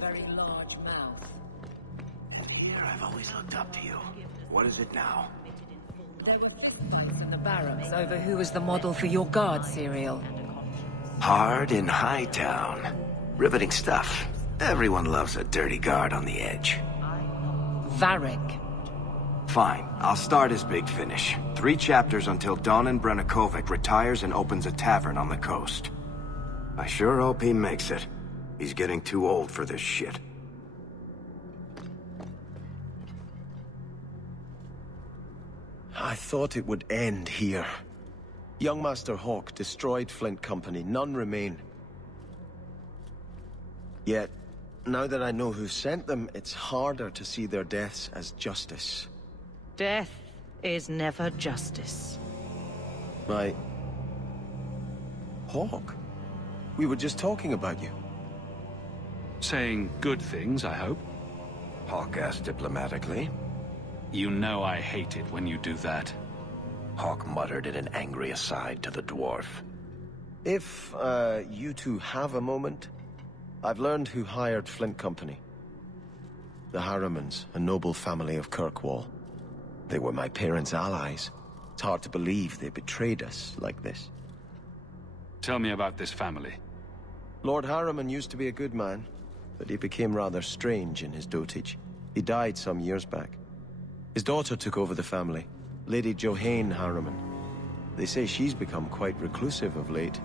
very large mouth. And here I've always looked up to you. What is it now? There were fights in the barracks over who was the model for your guard serial. Hard in Hightown. Riveting stuff. Everyone loves a dirty guard on the edge. Varric. Fine, I'll start as Big Finish. 3 chapters until Donan Brennakovic retires and opens a tavern on the coast. I sure hope he makes it. He's getting too old for this shit. I thought it would end here. Young Master Hawk destroyed Flint Company, none remain. Yet, now that I know who sent them, it's harder to see their deaths as justice. Death is never justice. Hawk? We were just talking about you. Saying good things, I hope. Hawk asked diplomatically. You know I hate it when you do that. Hawk muttered in an angry aside to the dwarf. If, you two have a moment, I've learned who hired Flint Company. The Harrimans, a noble family of Kirkwall. They were my parents' allies. It's hard to believe they betrayed us like this. Tell me about this family. Lord Harriman used to be a good man, but he became rather strange in his dotage. He died some years back. His daughter took over the family, Lady Johanne Harriman. They say she's become quite reclusive of late.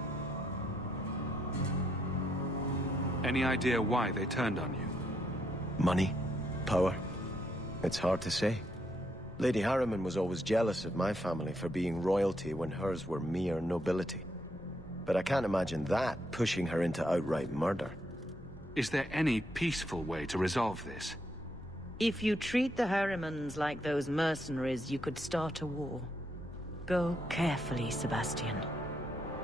Any idea why they turned on you? Money? Power? It's hard to say. Lady Harriman was always jealous of my family for being royalty when hers were mere nobility. But I can't imagine that pushing her into outright murder. Is there any peaceful way to resolve this? If you treat the Harrimans like those mercenaries, you could start a war. Go carefully, Sebastian.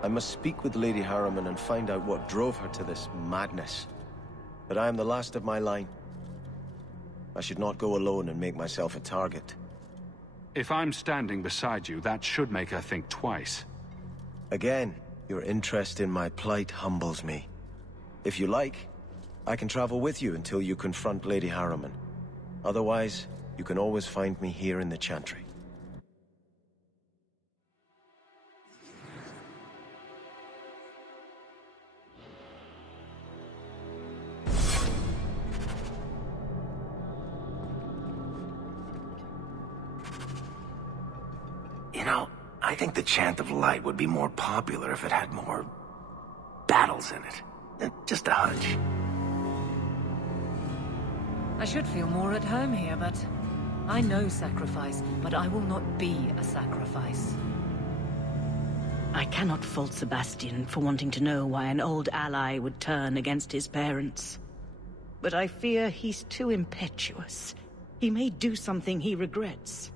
I must speak with Lady Harriman and find out what drove her to this madness. But I am the last of my line. I should not go alone and make myself a target. If I'm standing beside you, that should make her think twice. Again, your interest in my plight humbles me. If you like, I can travel with you until you confront Lady Harriman. Otherwise, you can always find me here in the Chantry. You know, I think the Chant of Light would be more popular if it had more battles in it. Just a hunch. I should feel more at home here, but I know sacrifice, but I will not be a sacrifice. I cannot fault Sebastian for wanting to know why an old ally would turn against his parents. But I fear he's too impetuous. He may do something he regrets.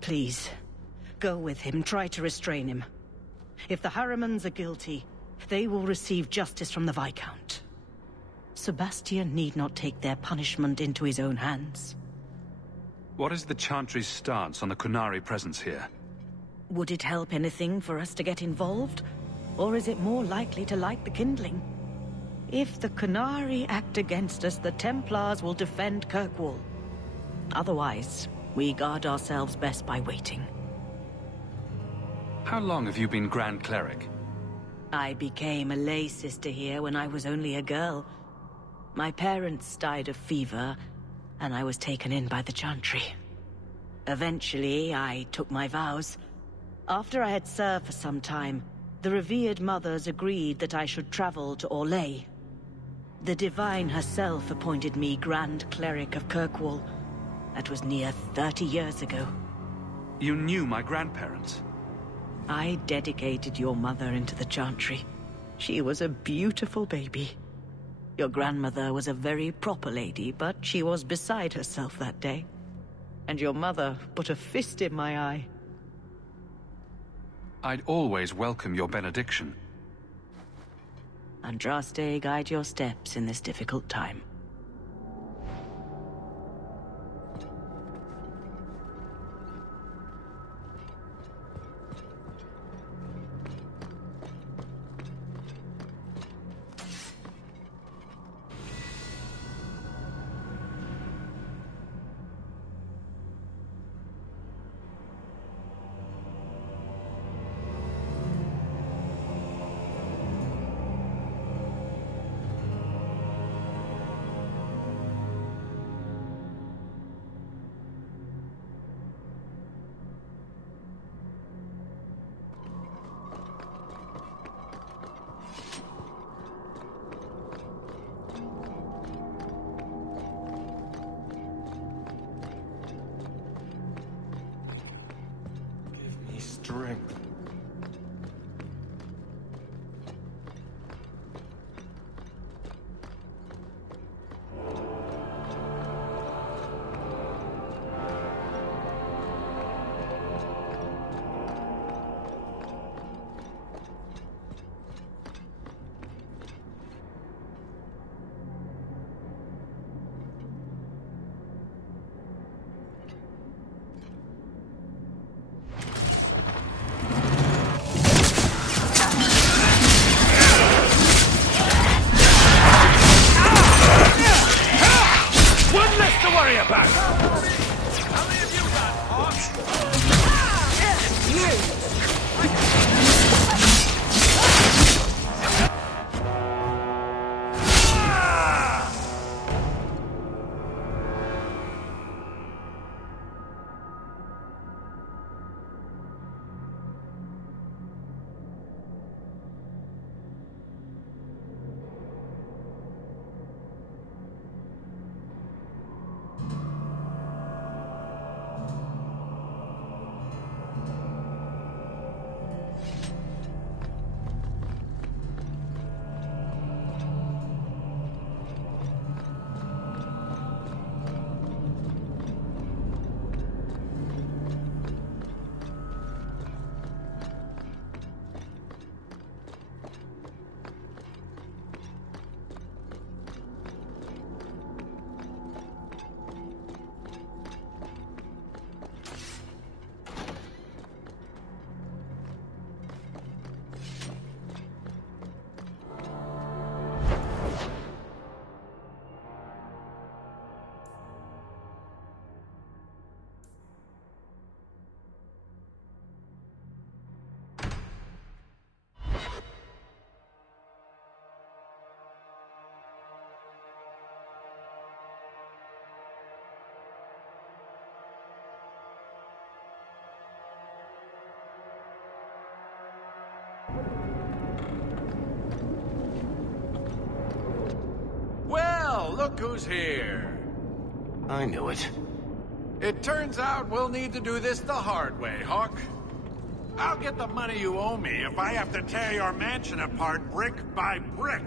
Please, go with him, try to restrain him. If the Harrimans are guilty, they will receive justice from the Viscount. Sebastian need not take their punishment into his own hands. What is the Chantry's stance on the Qunari presence here? Would it help anything for us to get involved? Or is it more likely to light the kindling? If the Qunari act against us, the Templars will defend Kirkwall. Otherwise, we guard ourselves best by waiting. How long have you been Grand Cleric? I became a lay sister here when I was only a girl. My parents died of fever, and I was taken in by the Chantry. Eventually, I took my vows. After I had served for some time, the revered mothers agreed that I should travel to Orlais. The Divine herself appointed me Grand Cleric of Kirkwall. That was near 30 years ago. You knew my grandparents? I dedicated your mother into the Chantry. She was a beautiful baby. Your grandmother was a very proper lady, but she was beside herself that day. And your mother put a fist in my eye. I'd always welcome your benediction. Andraste guide your steps in this difficult time. back! How many of you got, Well, look who's here. I knew it. It turns out we'll need to do this the hard way, Hawk. I'll get the money you owe me if I have to tear your mansion apart brick by brick.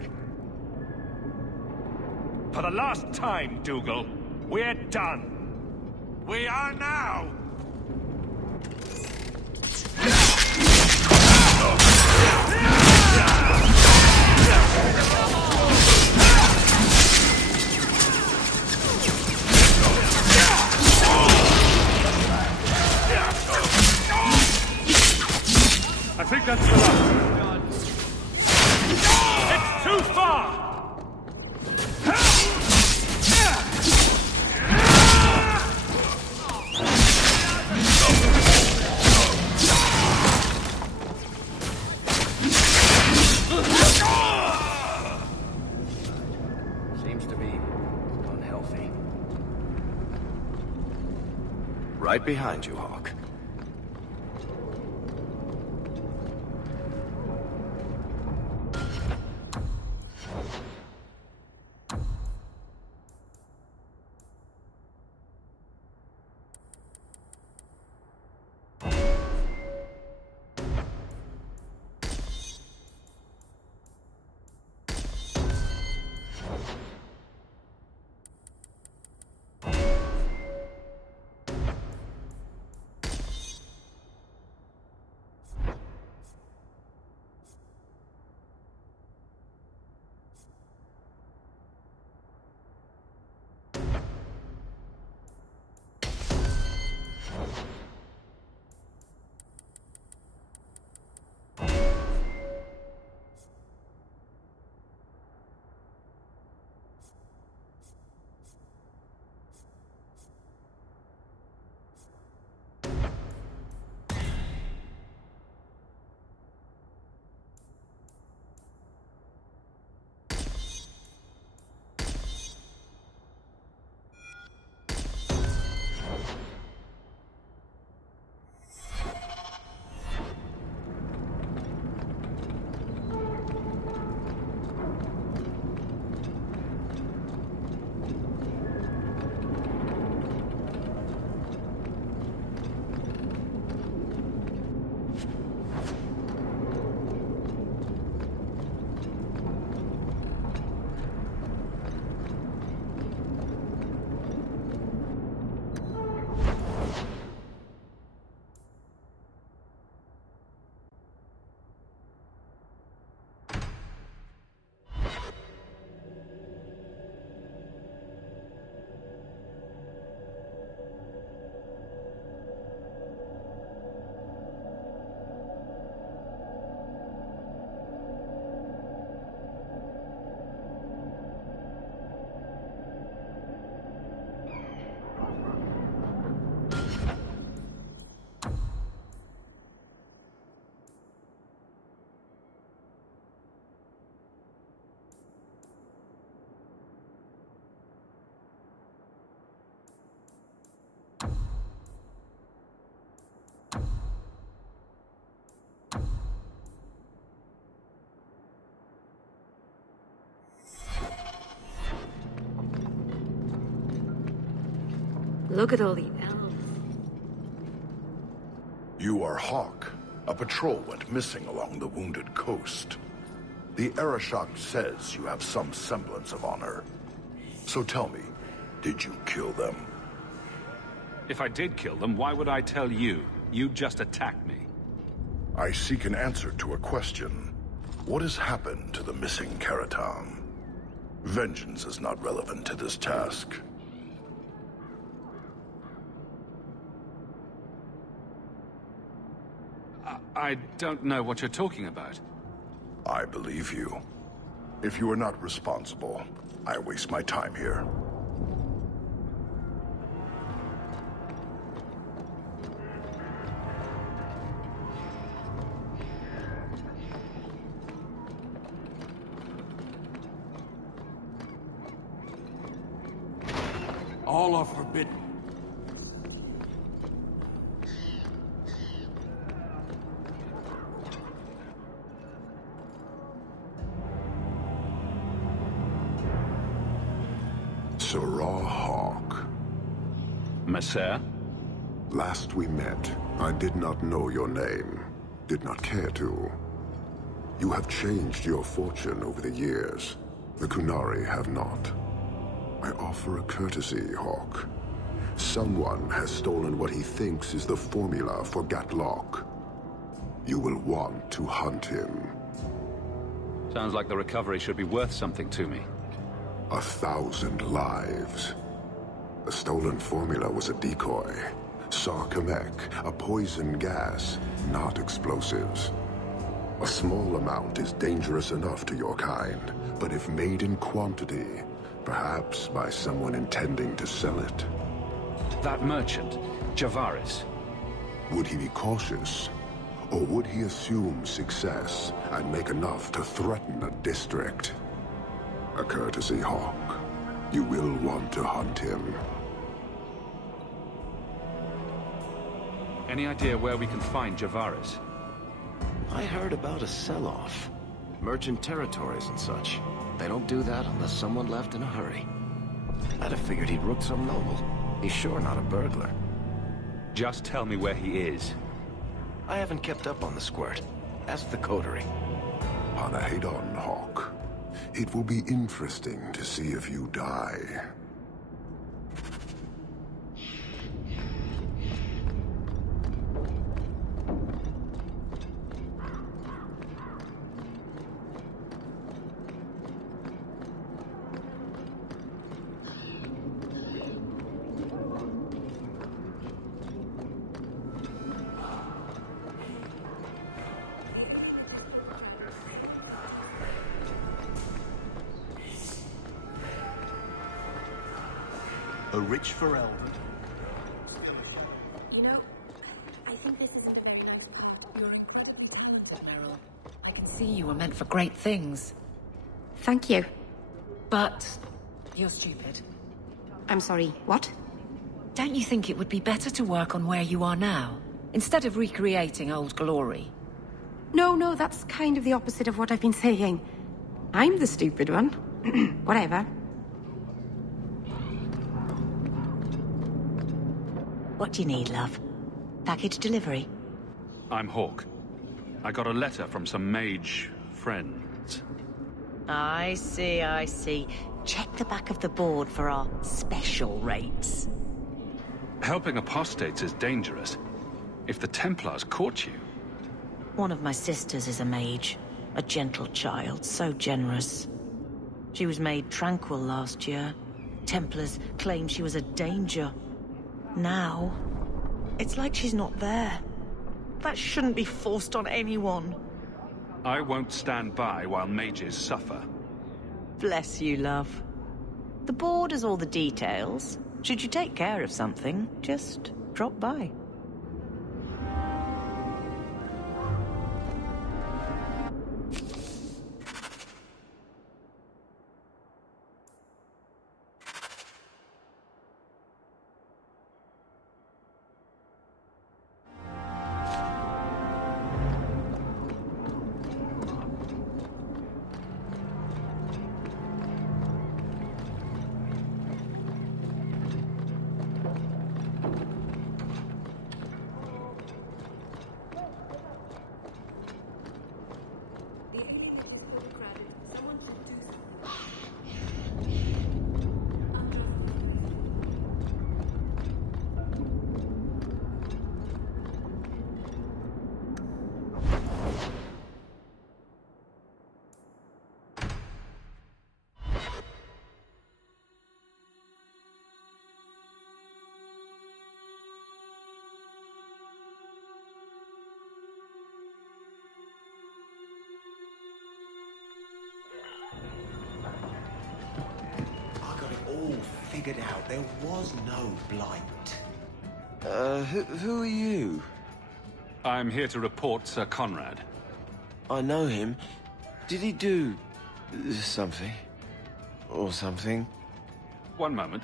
For the last time, Dougal, we're done. We are now. I think that's the last. It's too far! Seems to be unhealthy. Right behind you, Hawk. Look at all the elves. You are Hawk. A patrol went missing along the wounded coast. The Arashok says you have some semblance of honor. So tell me, did you kill them? If I did kill them, why would I tell you? You just attacked me. I seek an answer to a question. What has happened to the missing Karatam? Vengeance is not relevant to this task. I don't know what you're talking about. I believe you. If you are not responsible, I waste my time here. All are forbidden. Sarah Hawk. Messer? Last we met, I did not know your name. Did not care to. You have changed your fortune over the years. The Kunari have not. I offer a courtesy, Hawk. Someone has stolen what he thinks is the formula for Gatlock. You will want to hunt him. Sounds like the recovery should be worth something to me. 1,000 lives. The stolen formula was a decoy. Sarkamek, a poison gas, not explosives. A small amount is dangerous enough to your kind, but if made in quantity, perhaps by someone intending to sell it. That merchant, Javaris. Would he be cautious? Or would he assume success and make enough to threaten a district? A courtesy, Hawk. You will want to hunt him. Any idea where we can find Javaris? I heard about a sell-off. Merchant territories and such. They don't do that unless someone left in a hurry. I'd have figured he'd rooked some noble. He's sure not a burglar. Just tell me where he is. I haven't kept up on the squirt. Ask the coterie. Panahedon, Hawk. It will be interesting to see if you die. A rich for elder. You know, I think this is a You're talented, Meryl. I can see you were meant for great things. Thank you. But you're stupid. I'm sorry, what? Don't you think it would be better to work on where you are now, instead of recreating old glory? No, that's kind of the opposite of what I've been saying. I'm the stupid one. Whatever. What do you need, love? Package delivery? I'm Hawk. I got a letter from some mage friends. I see. Check the back of the board for our special rates. Helping apostates is dangerous. If the Templars caught you... One of my sisters is a mage. A gentle child, so generous. She was made tranquil last year. Templars claimed she was a danger. Now, it's like she's not there. That shouldn't be forced on anyone. I won't stand by while mages suffer. Bless you, love. The board has all the details. Should you take care of something, just drop by. all figured out. There was no blight. Who are you? I'm here to report Sir Conrad. I know him. Did he do something? Or something? One moment.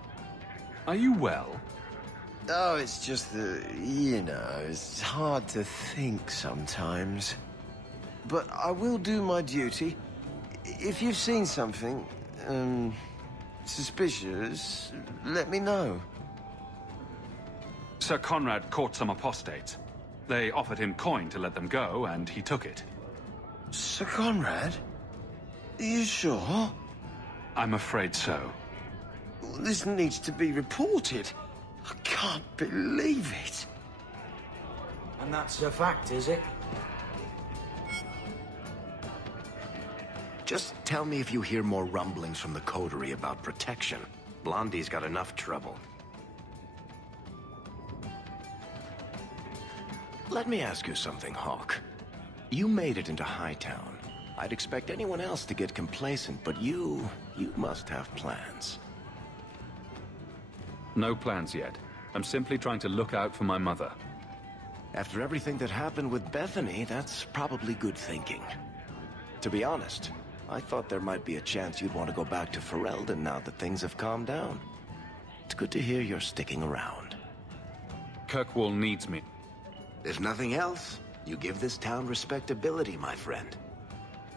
Are you well? Oh, it's just that, you know, it's hard to think sometimes. But I will do my duty. If you've seen something, suspicious, let me know. Sir Conrad caught some apostates. They offered him coin to let them go, and he took it. Sir Conrad? Are you sure? I'm afraid so. This needs to be reported. I can't believe it. And that's a fact, is it? Just tell me if you hear more rumblings from the coterie about protection. Blondie's got enough trouble. Let me ask you something, Hawk. You made it into Hightown. I'd expect anyone else to get complacent, but you must have plans. No plans yet. I'm simply trying to look out for my mother. After everything that happened with Bethany, that's probably good thinking. To be honest, I thought there might be a chance you'd want to go back to Ferelden now that things have calmed down. It's good to hear you're sticking around. Kirkwall needs me. If nothing else, you give this town respectability, my friend.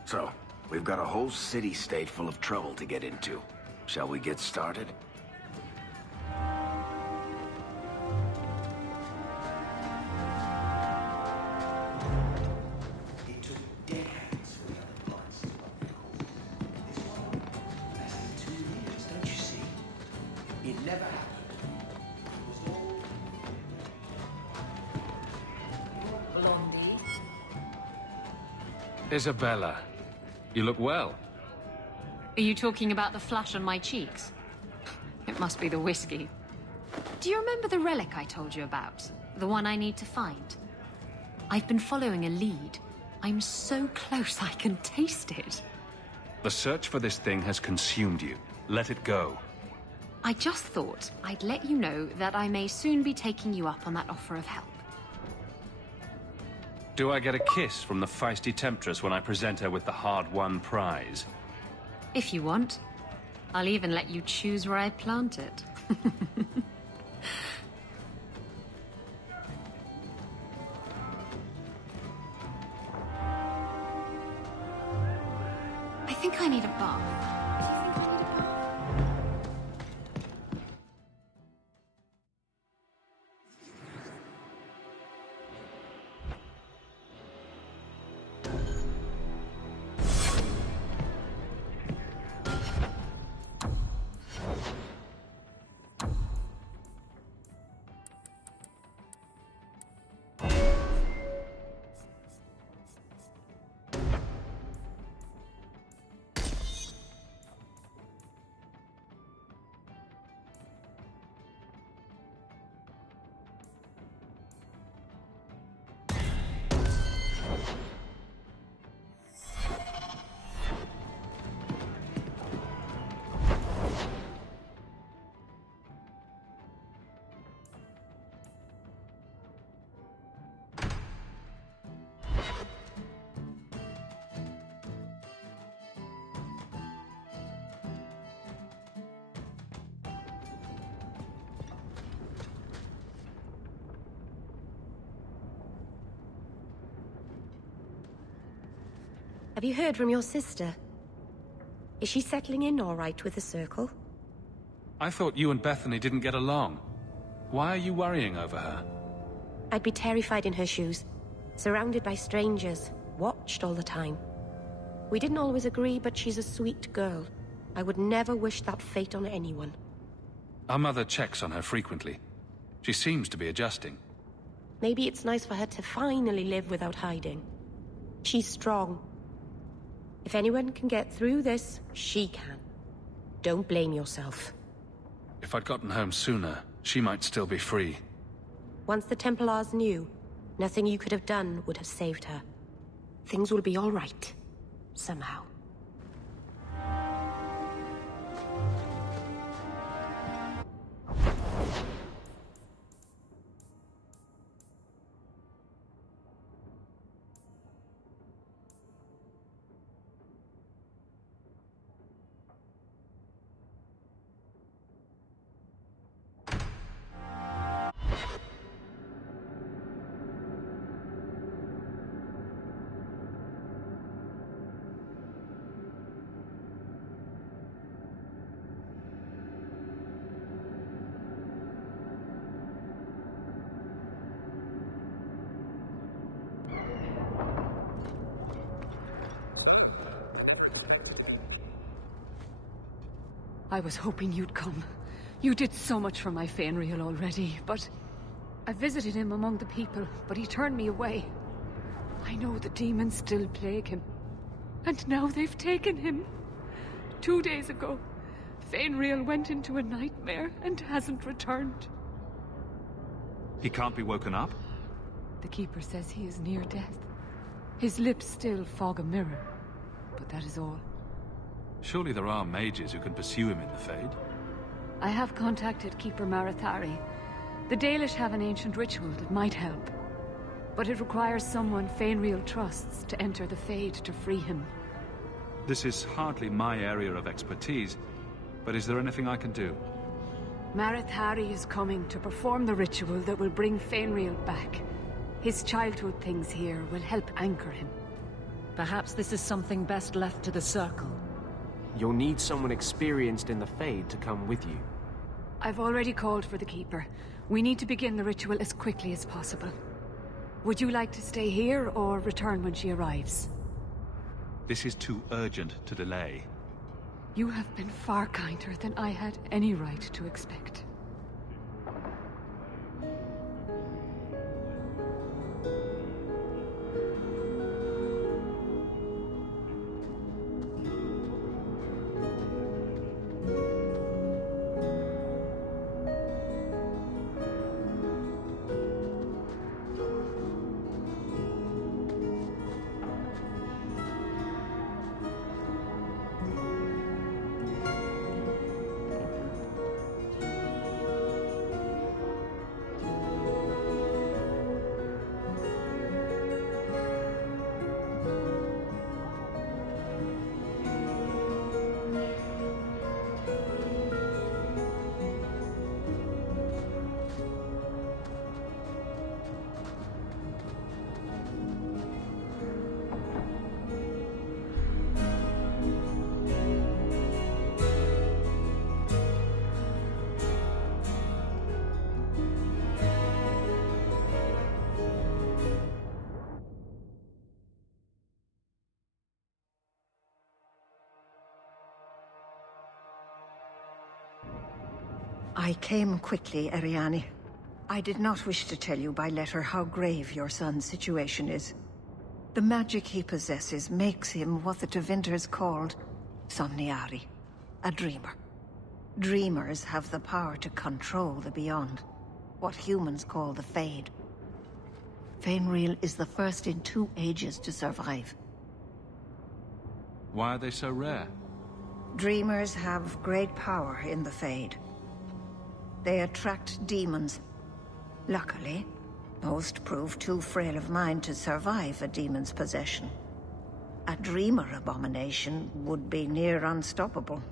So, we've got a whole city-state full of trouble to get into. Shall we get started? It took decades for the other blights to unfold. This one, less than 2 years, don't you see? It never happened. It was all... Blondie. Isabella, you look well. Are you talking about the flush on my cheeks? It must be the whiskey. Do you remember the relic I told you about? The one I need to find? I've been following a lead. I'm so close I can taste it. The search for this thing has consumed you. Let it go. I just thought I'd let you know that I may soon be taking you up on that offer of help. Do I get a kiss from the feisty temptress when I present her with the hard-won prize? If you want. I'll even let you choose where I plant it. I think I need a bath. Do you think I need a bath? Have you heard from your sister? Is she settling in all right with the Circle? I thought you and Bethany didn't get along. Why are you worrying over her? I'd be terrified in her shoes, surrounded by strangers, watched all the time. We didn't always agree, but she's a sweet girl. I would never wish that fate on anyone. Our mother checks on her frequently. She seems to be adjusting. Maybe it's nice for her to finally live without hiding. She's strong. If anyone can get through this, she can. Don't blame yourself. If I'd gotten home sooner, she might still be free. Once the Templars knew, nothing you could have done would have saved her. Things will be all right. Somehow. I was hoping you'd come. You did so much for my Fenrir already, but... I visited him among the people, but he turned me away. I know the demons still plague him. And now they've taken him. 2 days ago, Fenrir went into a nightmare and hasn't returned. He can't be woken up? The Keeper says he is near death. His lips still fog a mirror, but that is all. Surely there are mages who can pursue him in the Fade. I have contacted Keeper Marathari. The Dalish have an ancient ritual that might help. But it requires someone Fenrir trusts to enter the Fade to free him. This is hardly my area of expertise, but is there anything I can do? Marathari is coming to perform the ritual that will bring Fenrir back. His childhood things here will help anchor him. Perhaps this is something best left to the Circle. You'll need someone experienced in the Fade to come with you. I've already called for the Keeper. We need to begin the ritual as quickly as possible. Would you like to stay here or return when she arrives? This is too urgent to delay. You have been far kinder than I had any right to expect. I came quickly, Ariane. I did not wish to tell you by letter how grave your son's situation is. The magic he possesses makes him what the Tevinters called Somniari, a dreamer. Dreamers have the power to control the beyond, what humans call the Fade. Fenrir is the first in 2 ages to survive. Why are they so rare? Dreamers have great power in the Fade. They attract demons. Luckily, most prove too frail of mind to survive a demon's possession. A dreamer abomination would be near unstoppable.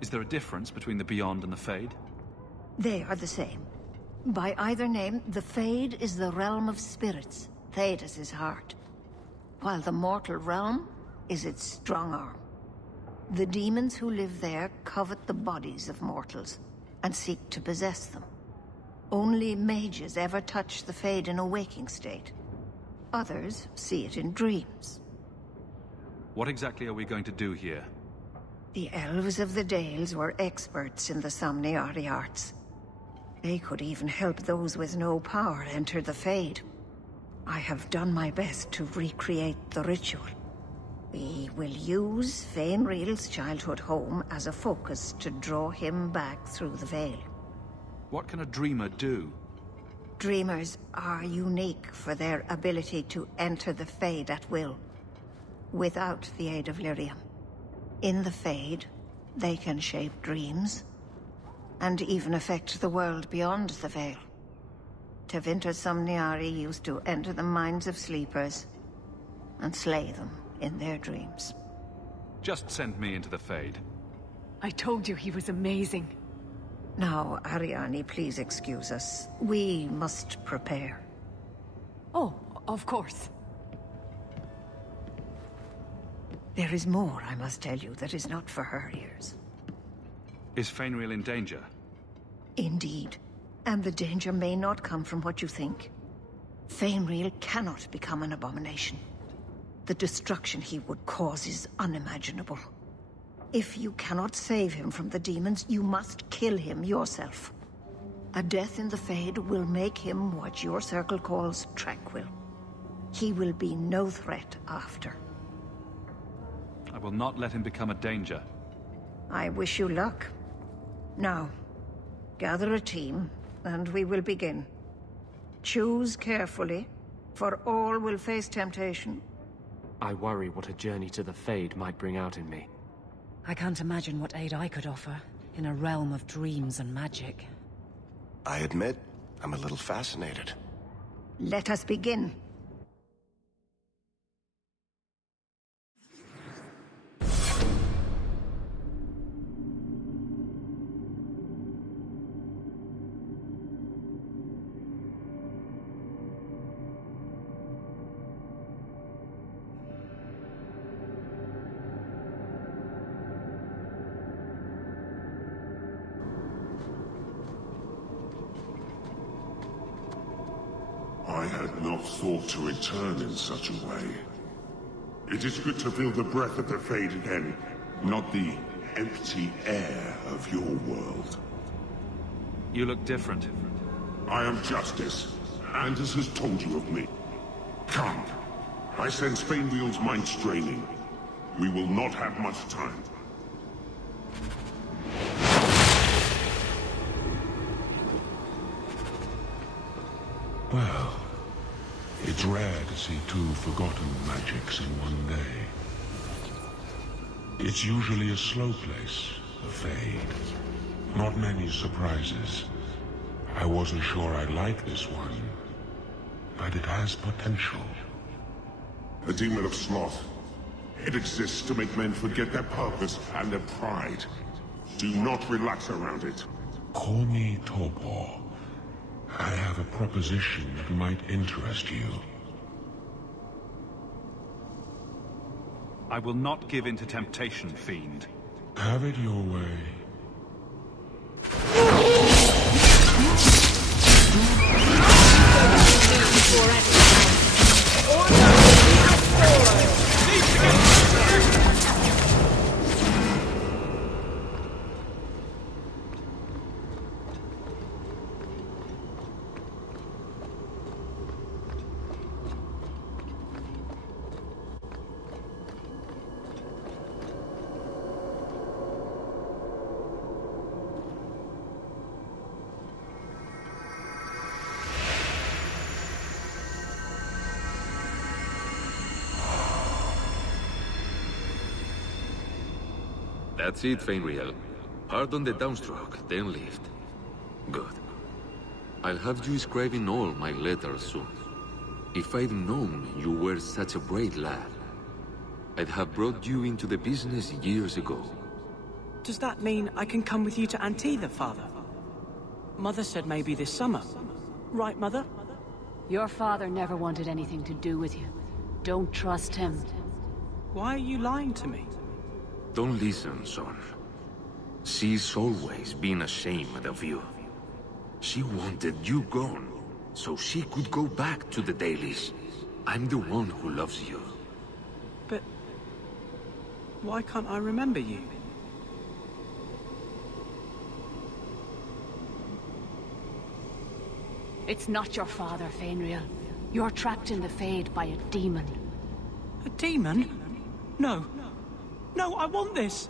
Is there a difference between the Beyond and the Fade? They are the same. By either name, the Fade is the realm of spirits, Thedas' heart, while the mortal realm is its strong arm. The demons who live there covet the bodies of mortals and seek to possess them. Only mages ever touch the Fade in a waking state. Others see it in dreams. What exactly are we going to do here? The elves of the Dales were experts in the Somniari arts. They could even help those with no power enter the Fade. I have done my best to recreate the ritual. We will use Fenrir's childhood home as a focus to draw him back through the veil. What can a dreamer do? Dreamers are unique for their ability to enter the Fade at will, without the aid of Lyrium. In the Fade, they can shape dreams, and even affect the world beyond the veil. Tevinter Somniari used to enter the minds of sleepers, and slay them in their dreams. Just send me into the Fade. I told you he was amazing. Now, Ariane, please excuse us. We must prepare. Oh, of course. There is more, I must tell you, that is not for her ears. Is Fenrir in danger? Indeed. And the danger may not come from what you think. Fenrir cannot become an abomination. The destruction he would cause is unimaginable. If you cannot save him from the demons, you must kill him yourself. A death in the Fade will make him what your circle calls tranquil. He will be no threat after. I will not let him become a danger. I wish you luck. Now, gather a team, and we will begin. Choose carefully, for all will face temptation. I worry what a journey to the Fade might bring out in me. I can't imagine what aid I could offer in a realm of dreams and magic. I admit, I'm a little fascinated. Let us begin. I had not thought to return in such a way. It is good to feel the breath of the Fade again, not the empty air of your world. You look different. I am Justice. Anders has told you of me. Come. I sense Fainwheel's mind straining. We will not have much time. Well, it's rare to see two forgotten magics in one day. It's usually a slow place, a Fade. Not many surprises. I wasn't sure I'd like this one, but it has potential. The demon of sloth. It exists to make men forget their purpose and their pride. Do not relax around it. Call me Torpor. I have a proposition that might interest you. I will not give in to temptation, fiend. Have it your way. That's it, Fainriel. Hard on the downstroke, then lift. Good. I'll have you scribing all my letters soon. If I'd known you were such a brave lad, I'd have brought you into the business years ago. Does that mean I can come with you to Antitha, Father? Mother said maybe this summer. Right, Mother? Your father never wanted anything to do with you. Don't trust him. Why are you lying to me? Don't listen, son. She's always been ashamed of you. She wanted you gone, so she could go back to the dailies. I'm the one who loves you. But why can't I remember you? It's not your father, Fainriel. You're trapped in the Fade by a demon. A demon? No. No, I want this!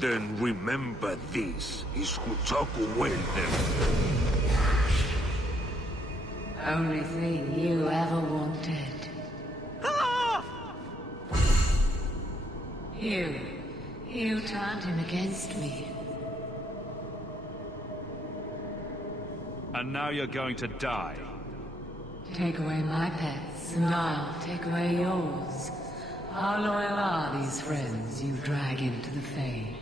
Then remember this is who took away them. Only thing you ever wanted. Ah! You turned him against me. And now you're going to die. Take away my pets, and I'll take away yours. How loyal are these friends you drag into the Fade?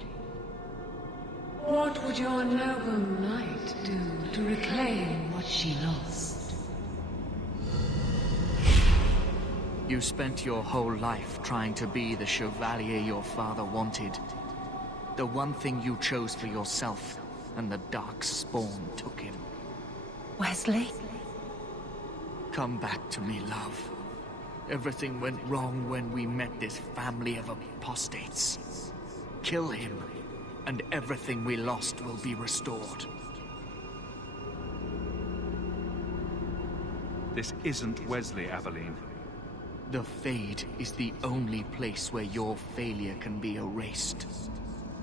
What would your noble knight do to reclaim what she lost? You spent your whole life trying to be the chevalier your father wanted. The one thing you chose for yourself, and the dark spawn took him. Wesley? Come back to me, love. Everything went wrong when we met this family of apostates. Kill him, and everything we lost will be restored. This isn't Wesley, Aveline. The Fade is the only place where your failure can be erased.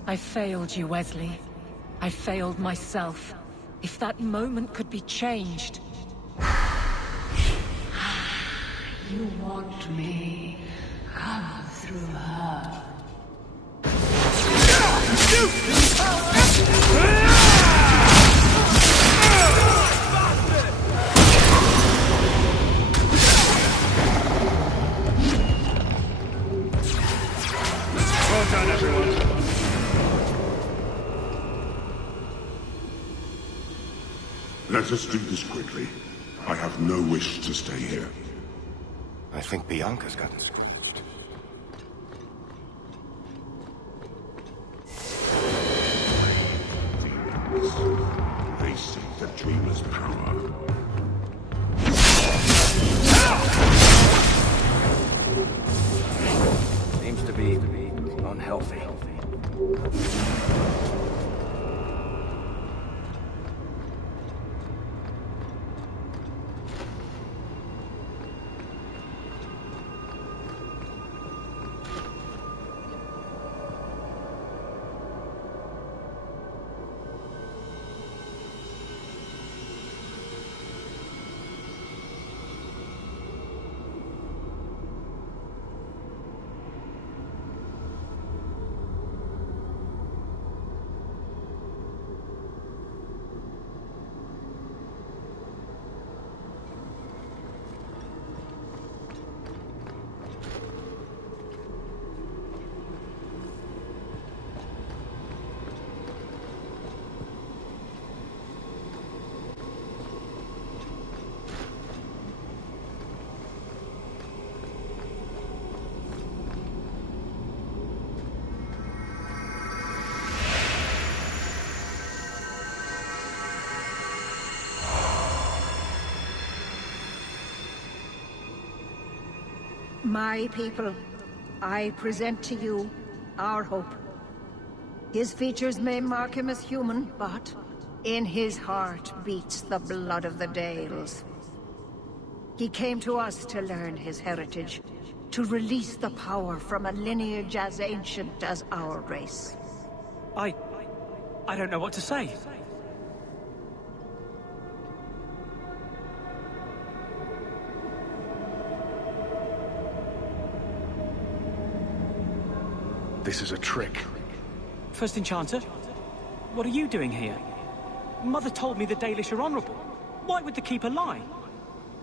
I failed you, Wesley. I failed myself. If that moment could be changed... You want me? Come through her. Well done, everyone. Let us do this quickly. I have no wish to stay here. I think Bianca's gotten scratched. They seek the dreamer's power. Seems to be unhealthy. My people, I present to you our hope. His features may mark him as human, but in his heart beats the blood of the Dales. He came to us to learn his heritage, to release the power from a lineage as ancient as our race. I don't know what to say. This is a trick. First Enchanter, what are you doing here? Mother told me the Dalish are honorable. Why would the Keeper lie?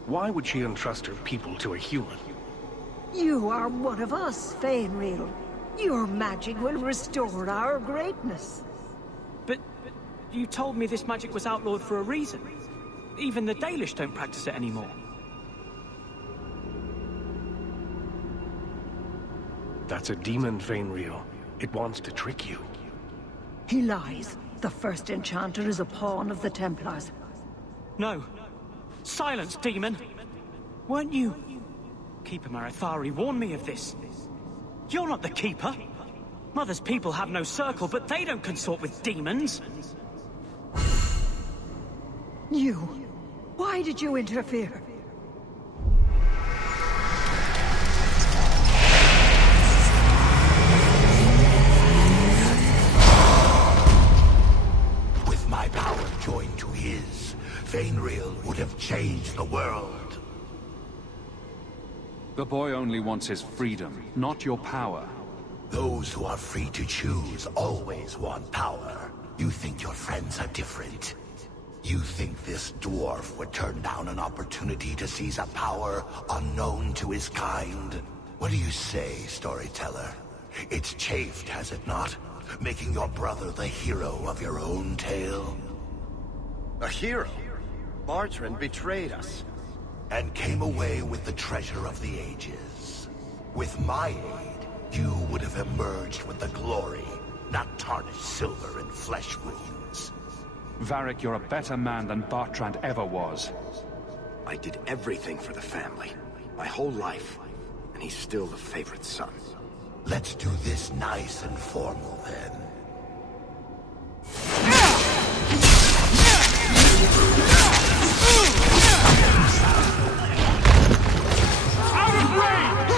Why would she entrust her people to a human? You are one of us, Fainreal. Your magic will restore our greatness. But you told me this magic was outlawed for a reason. Even the Dalish don't practice it anymore. That's a demon, Fainreal. It wants to trick you. He lies. The First Enchanter is a pawn of the Templars. No. Silence, demon! Weren't you... Keeper Marathari warned me of this. You're not the Keeper. Mother's people have no circle, but they don't consort with demons. You... Why did you interfere? My power joined to his, Fainreal would have changed the world. The boy only wants his freedom, not your power. Those who are free to choose always want power. You think your friends are different. You think this dwarf would turn down an opportunity to seize a power unknown to his kind? What do you say, storyteller? It's chafed, has it not? Making your brother the hero of your own tale? A hero? Bartrand betrayed us. And came away with the treasure of the ages. With my aid, you would have emerged with the glory, not tarnished silver and flesh wounds. Varric, you're a better man than Bartrand ever was. I did everything for the family, my whole life, and he's still the favorite son. Let's do this nice and formal, then. Out of range!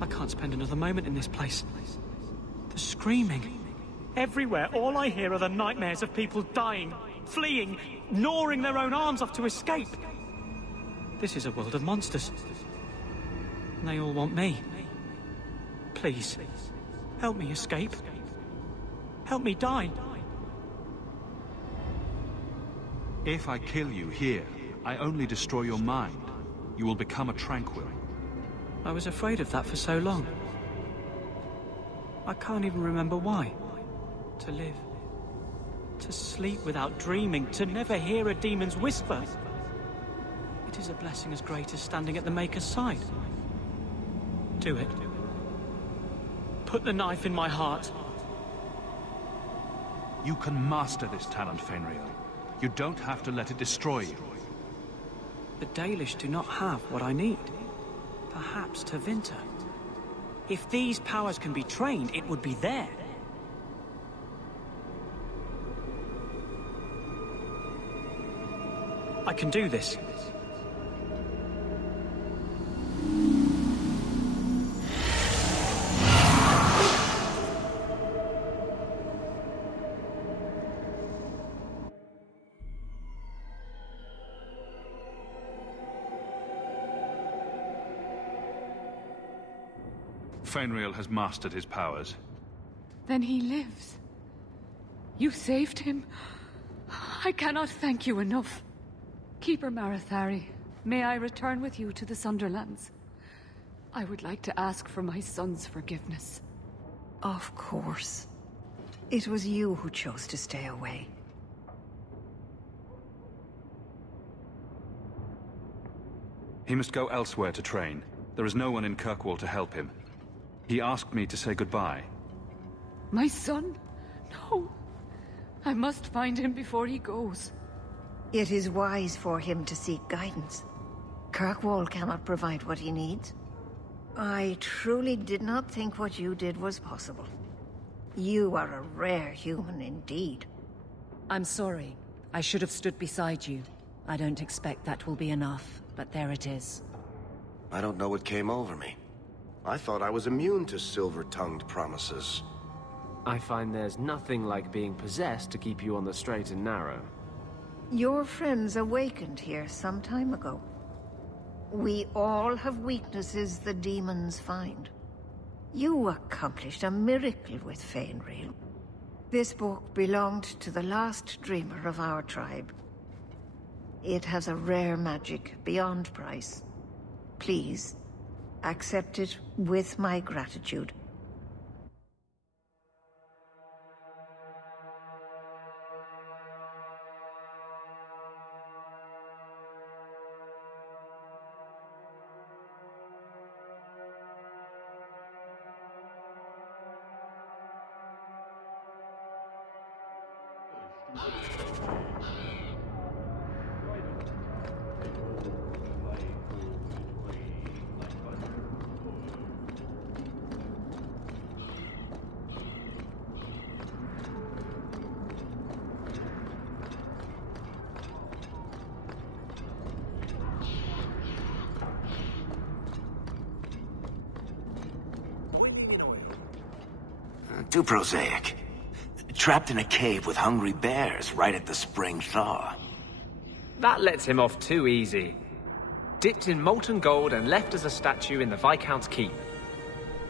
I can't spend another moment in this place. The screaming. Everywhere, all I hear are the nightmares of people dying, fleeing, gnawing their own arms off to escape. This is a world of monsters. And they all want me. Please, help me escape. Help me die. If I kill you here, I only destroy your mind. You will become a tranquil. I was afraid of that for so long. I can't even remember why. To live. To sleep without dreaming. To never hear a demon's whisper. It is a blessing as great as standing at the Maker's side. Do it. Put the knife in my heart. You can master this talent, Fenrir. You don't have to let it destroy you. The Dalish do not have what I need. Perhaps Tevinter. If these powers can be trained, it would be there. I can do this. Fenrir has mastered his powers. Then he lives. You saved him. I cannot thank you enough. Keeper Marathari, may I return with you to the Sunderlands? I would like to ask for my son's forgiveness. Of course. It was you who chose to stay away. He must go elsewhere to train. There is no one in Kirkwall to help him. He asked me to say goodbye. My son? No. I must find him before he goes. It is wise for him to seek guidance. Kirkwall cannot provide what he needs. I truly did not think what you did was possible. You are a rare human indeed. I'm sorry. I should have stood beside you. I don't expect that will be enough, but there it is. I don't know what came over me. I thought I was immune to silver-tongued promises. I find there's nothing like being possessed to keep you on the straight and narrow. Your friends awakened here some time ago. We all have weaknesses the demons find. You accomplished a miracle with Fenrir. This book belonged to the last dreamer of our tribe. It has a rare magic beyond price. Please, accept it with my gratitude. Too prosaic. Trapped in a cave with hungry bears right at the spring thaw. That lets him off too easy. Dipped in molten gold and left as a statue in the Viscount's keep.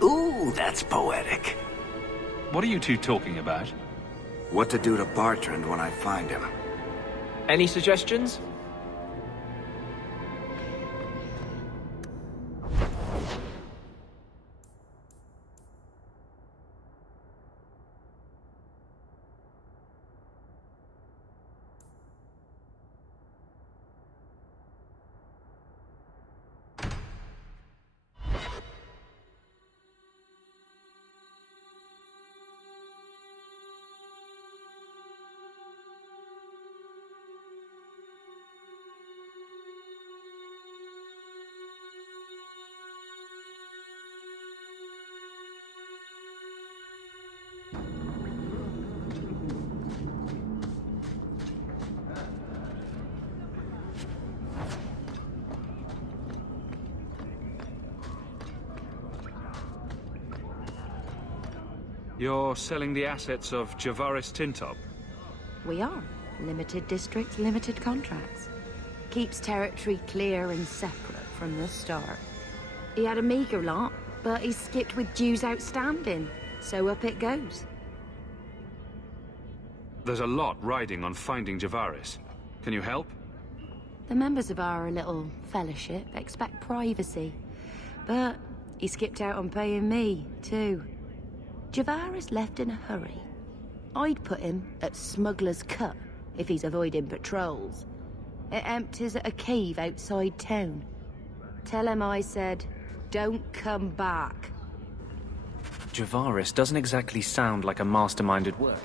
Ooh, that's poetic. What are you two talking about? What to do to Bartrand when I find him. Any suggestions? You're selling the assets of Javaris Tintop? We are. Limited districts, limited contracts. Keeps territory clear and separate from the start. He had a meager lot, but he skipped with dues outstanding. So up it goes. There's a lot riding on finding Javaris. Can you help? The members of our little fellowship expect privacy. But he skipped out on paying me, too. Javaris left in a hurry. I'd put him at Smuggler's Cut if he's avoiding patrols. It empties at a cave outside town. Tell him I said, don't come back. Javaris doesn't exactly sound like a masterminded work.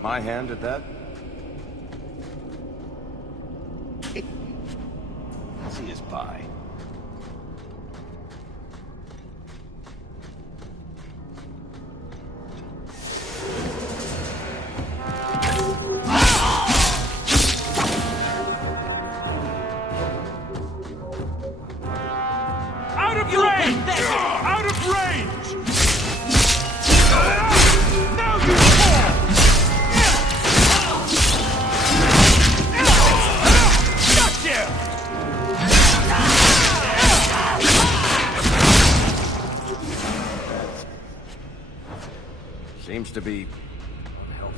My hand at that? Easy as pie. to be unhealthy.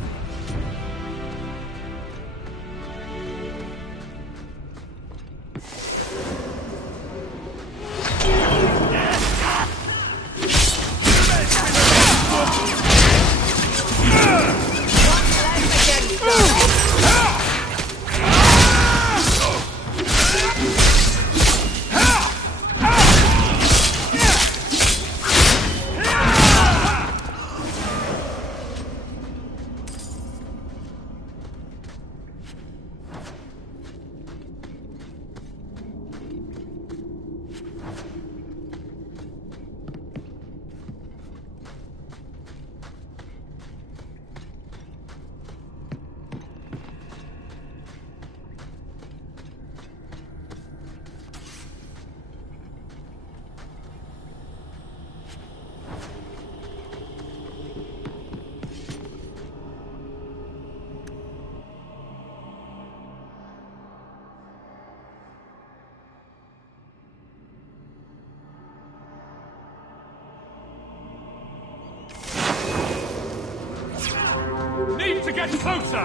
Need to get closer!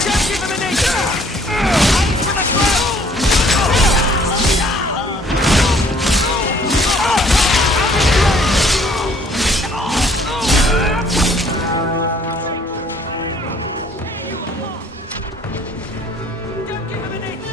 Just give him an inch! Aim for the throat! Don't give him an inch!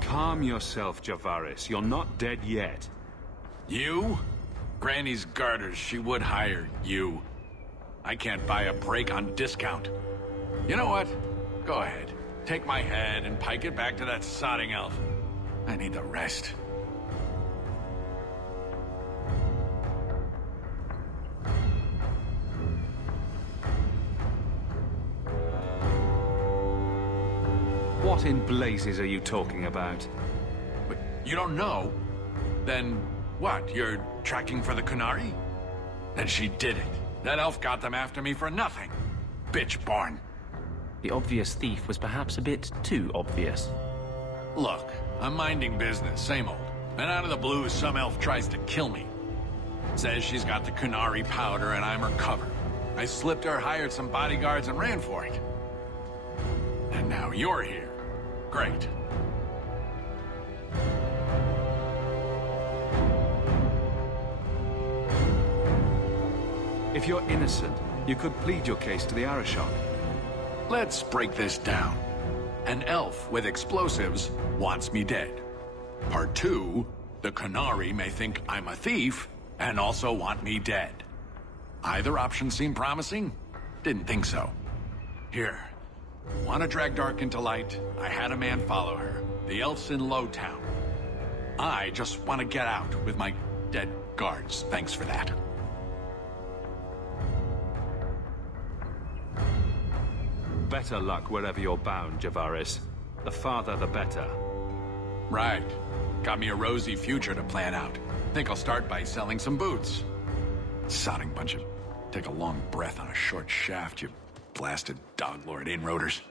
Calm yourself, Javaris. You're not dead yet. You? Granny's garters, she would hire you. I can't buy a break on discount. You know what? Go ahead. Take my head and pike it back to that sodding elf. I need the rest. What in blazes are you talking about? But you don't know? Then what? You're tracking for the Kunari? Then she did it. That elf got them after me for nothing. Bitch born. The obvious thief was perhaps a bit too obvious. Look, I'm minding business, same old. And out of the blue, some elf tries to kill me. Says she's got the Kunari powder and I'm her cover. I slipped her, hired some bodyguards, and ran for it. And now you're here. Great. If you're innocent, you could plead your case to the Arashok. Let's break this down. An elf with explosives wants me dead. Part 2, the Kunari may think I'm a thief and also want me dead. Either option seem promising? Didn't think so. Here. Want to drag Dark into light? I had a man follow her. The elf's in Lowtown. I just want to get out with my dead guards. Thanks for that. Better luck wherever you're bound, Javaris. The farther, the better. Right. Got me a rosy future to plan out. Think I'll start by selling some boots. Sodding bunch of... Take a long breath on a short shaft, you blasted dog-lord inroaders.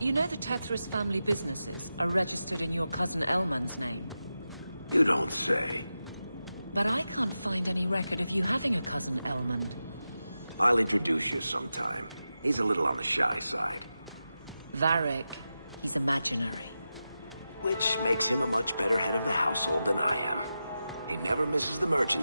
You know the Tethras family business? Any record of element He's a little on the shy. Varric. Which makes the house he never misses the mark.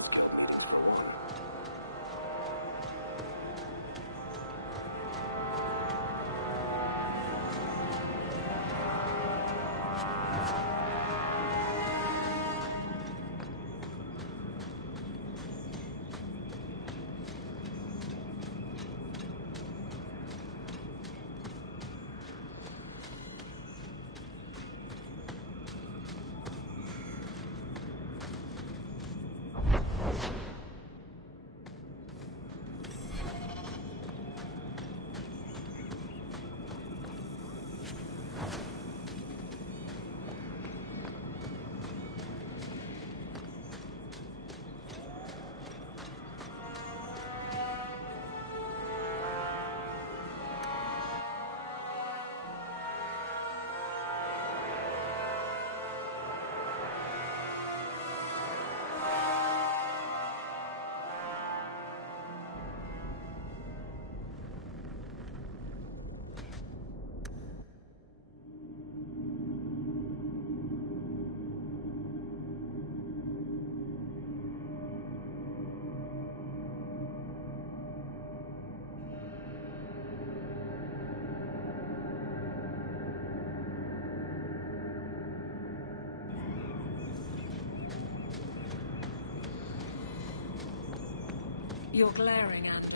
You're glaring, Anders.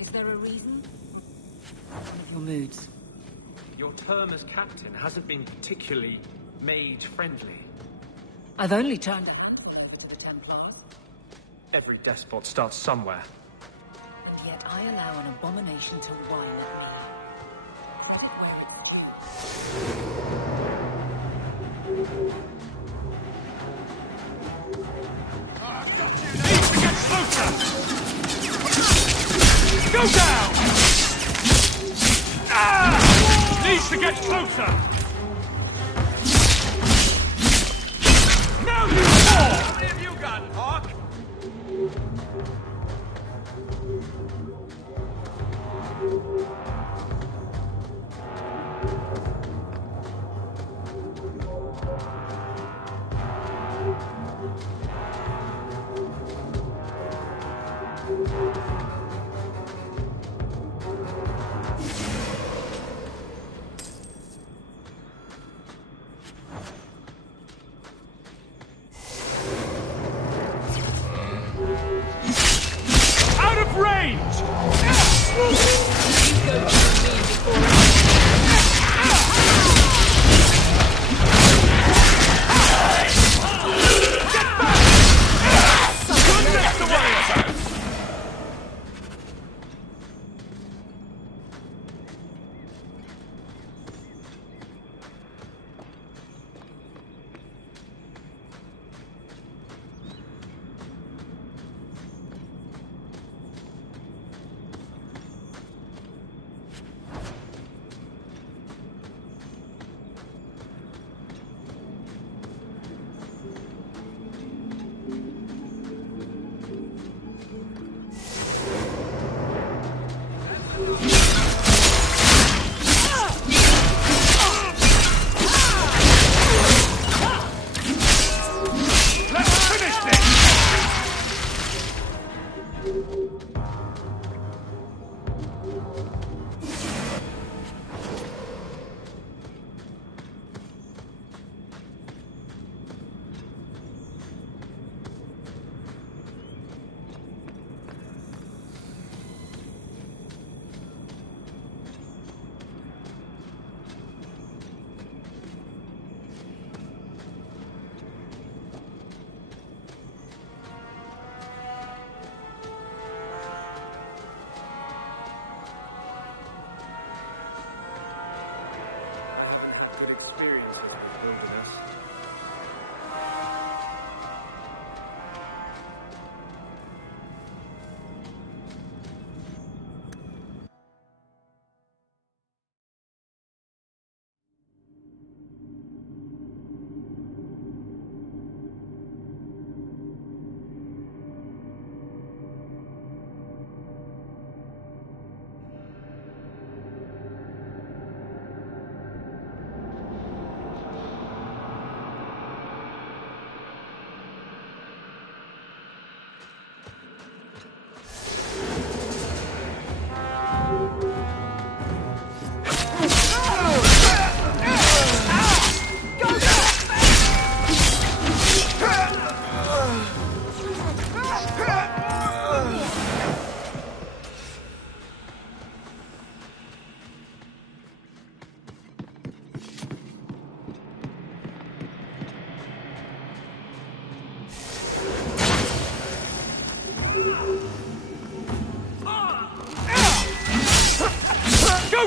Is there a reason? One of your moods. Your term as captain hasn't been particularly mage-friendly. I've only turned over to the Templars. Every despot starts somewhere. And yet I allow an abomination to whine at me. Go down! Ah! Needs to get closer! Now you fall! How many have you got, Hawk?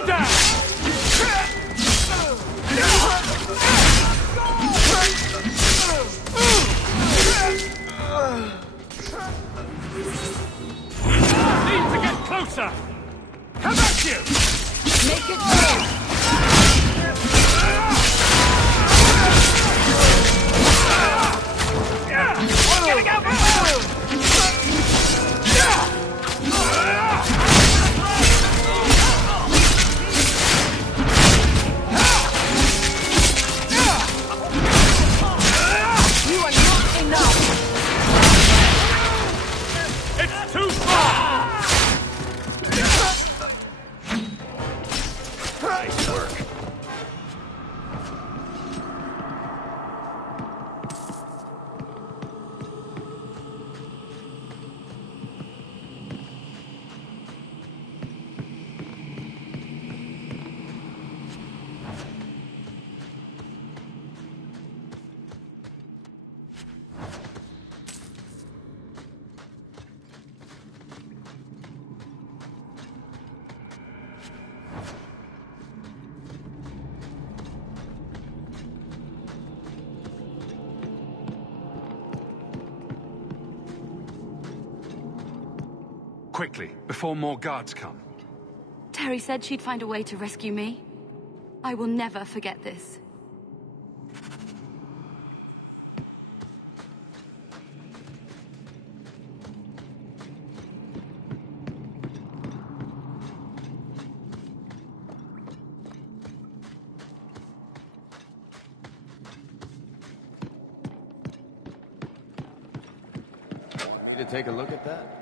Go down! Need to get closer! Come at you! Make it clear! Getting out! You are not enough! It's too far! Nice work. Quickly, before more guards come. Terry said she'd find a way to rescue me. I will never forget this. You to take a look at that?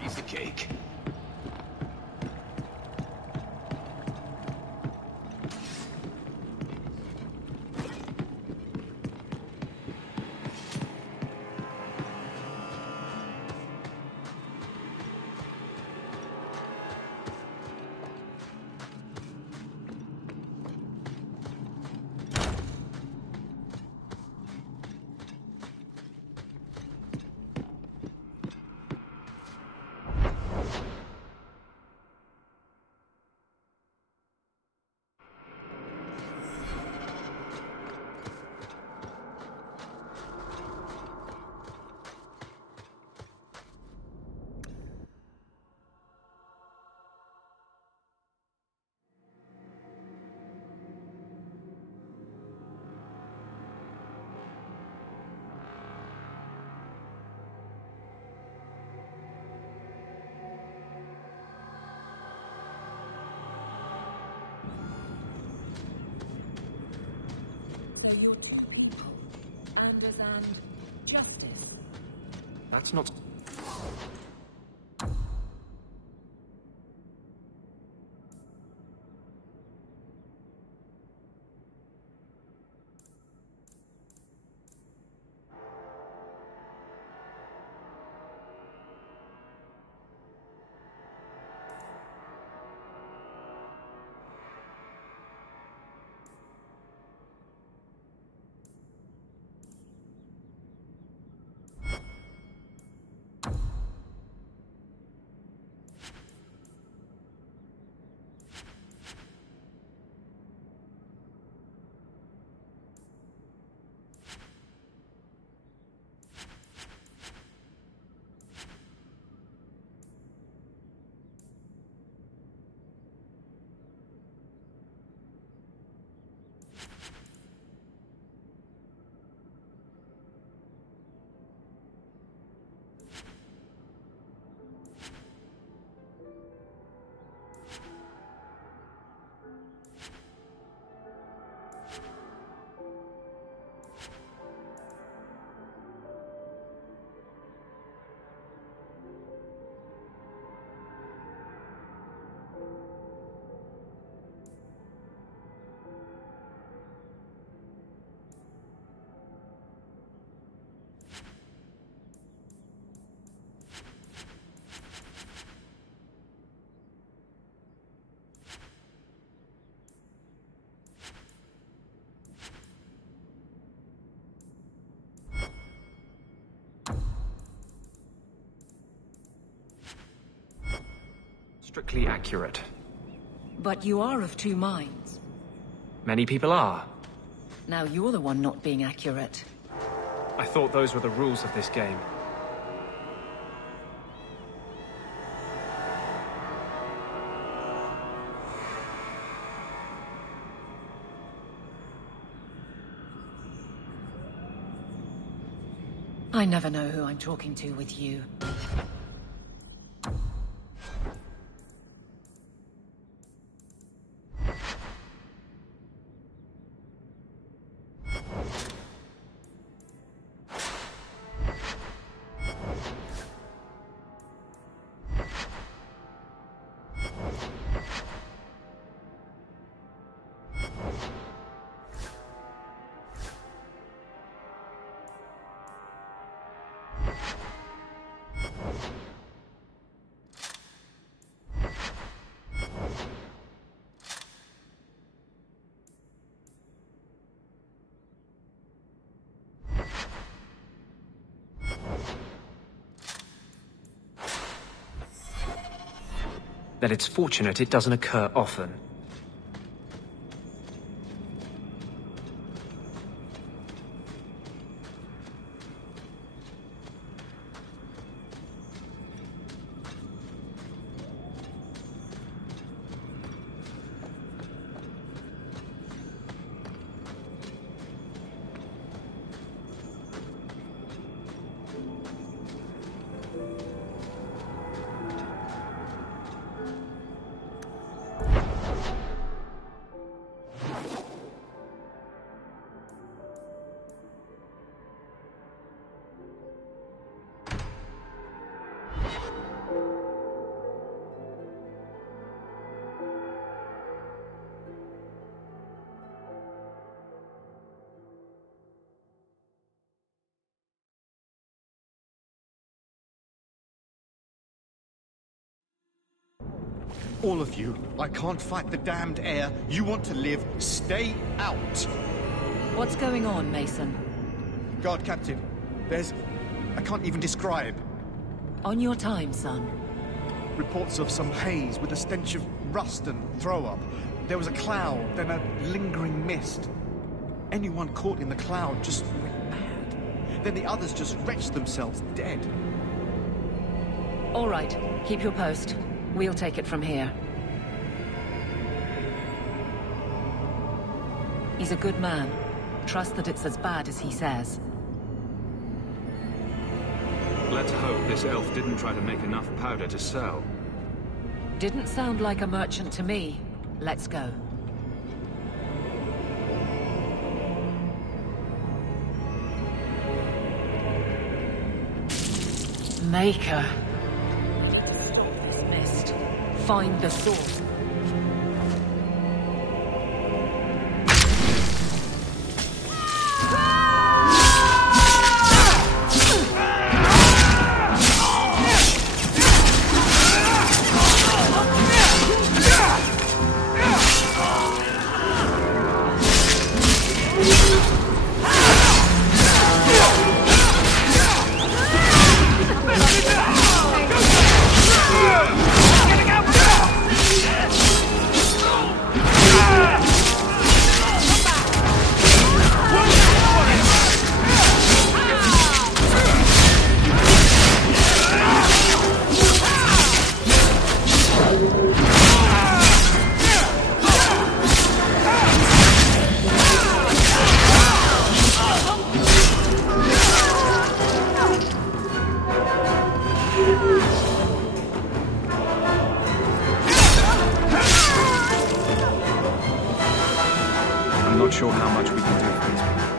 Piece of cake. So you're two people, Anders and Justice. That's not... strictly accurate. But you are of two minds. Many people are. Now you're the one not being accurate. I thought those were the rules of this game. I never know who I'm talking to with you. That it's fortunate it doesn't occur often. All of you, I can't fight the damned air. You want to live, stay out. What's going on, Mason? Guard Captain, there's... I can't even describe. On your time, son. Reports of some haze with a stench of rust and throw-up. There was a cloud, then a lingering mist. Anyone caught in the cloud just went mad. Then the others just wretched themselves dead. All right, keep your post. We'll take it from here. He's a good man. Trust that it's as bad as he says. Let's hope this elf didn't try to make enough powder to sell. Didn't sound like a merchant to me. Let's go. Maker. Stop this mist. Find the source. I'm not sure how much we can do for these people.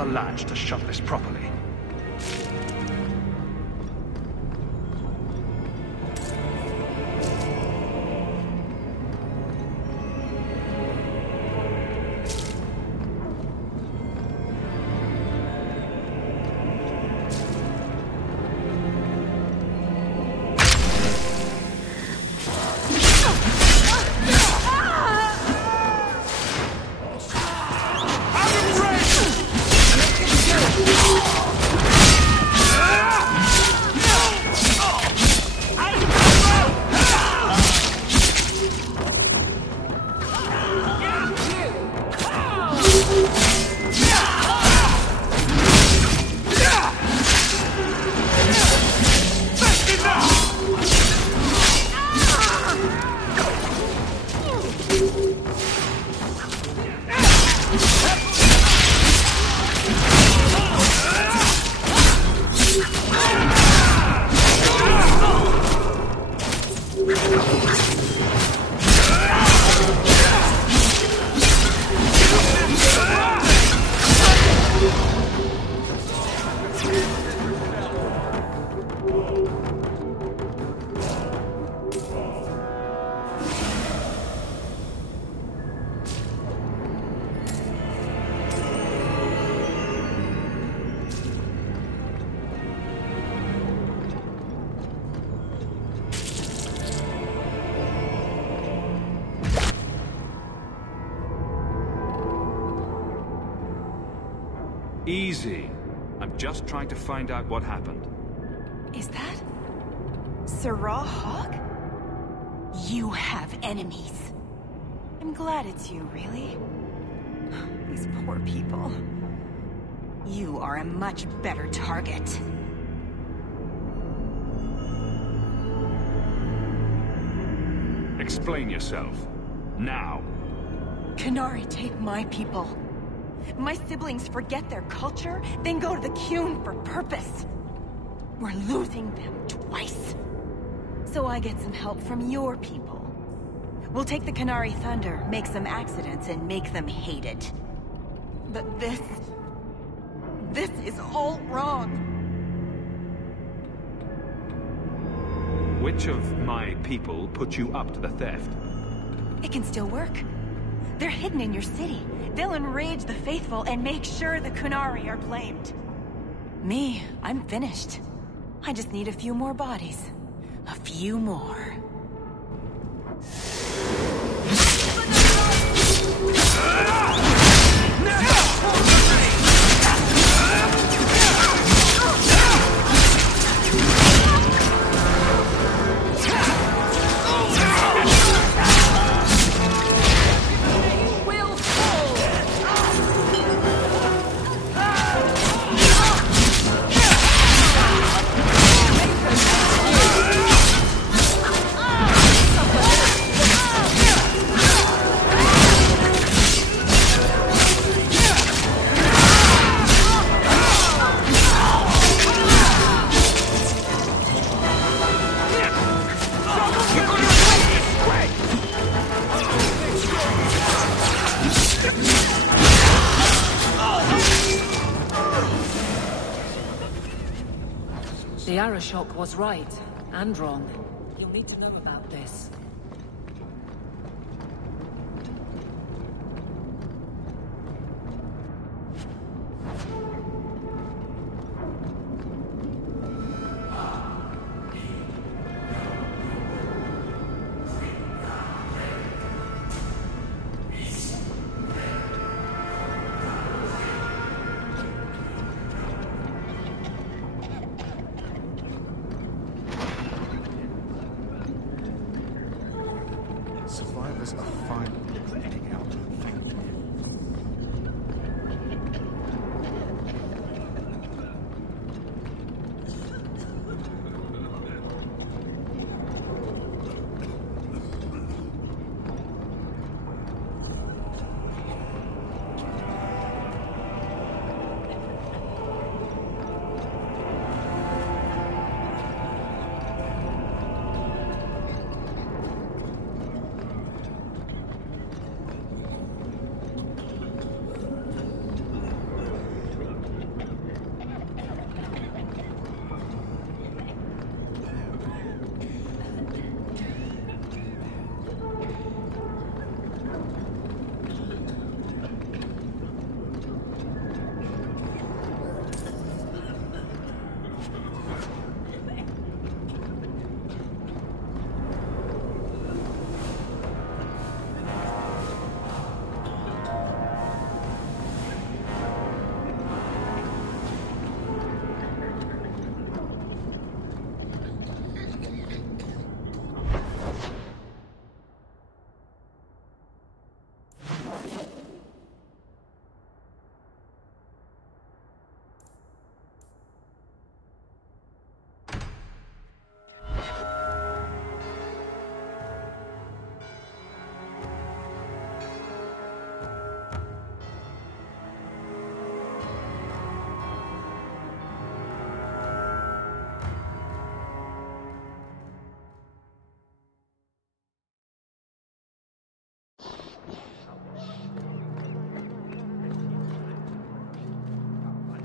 other lads to shut this properly. Easy. I'm just trying to find out what happened. Is that Sirrah Hawk? You have enemies. I'm glad it's you, really. These poor people. You are a much better target. Explain yourself. Now. Qunari take my people. My siblings forget their culture, then go to the Qun for purpose. We're losing them twice. So I get some help from your people. We'll take the Qunari Thunder, make some accidents, and make them hate it. But this is all wrong. Which of my people put you up to the theft? It can still work. They're hidden in your city. They'll enrage the faithful and make sure the Qunari are blamed. Me, I'm finished. I just need a few more bodies. A few more. The Arashok was right, and wrong. You'll need to know about this.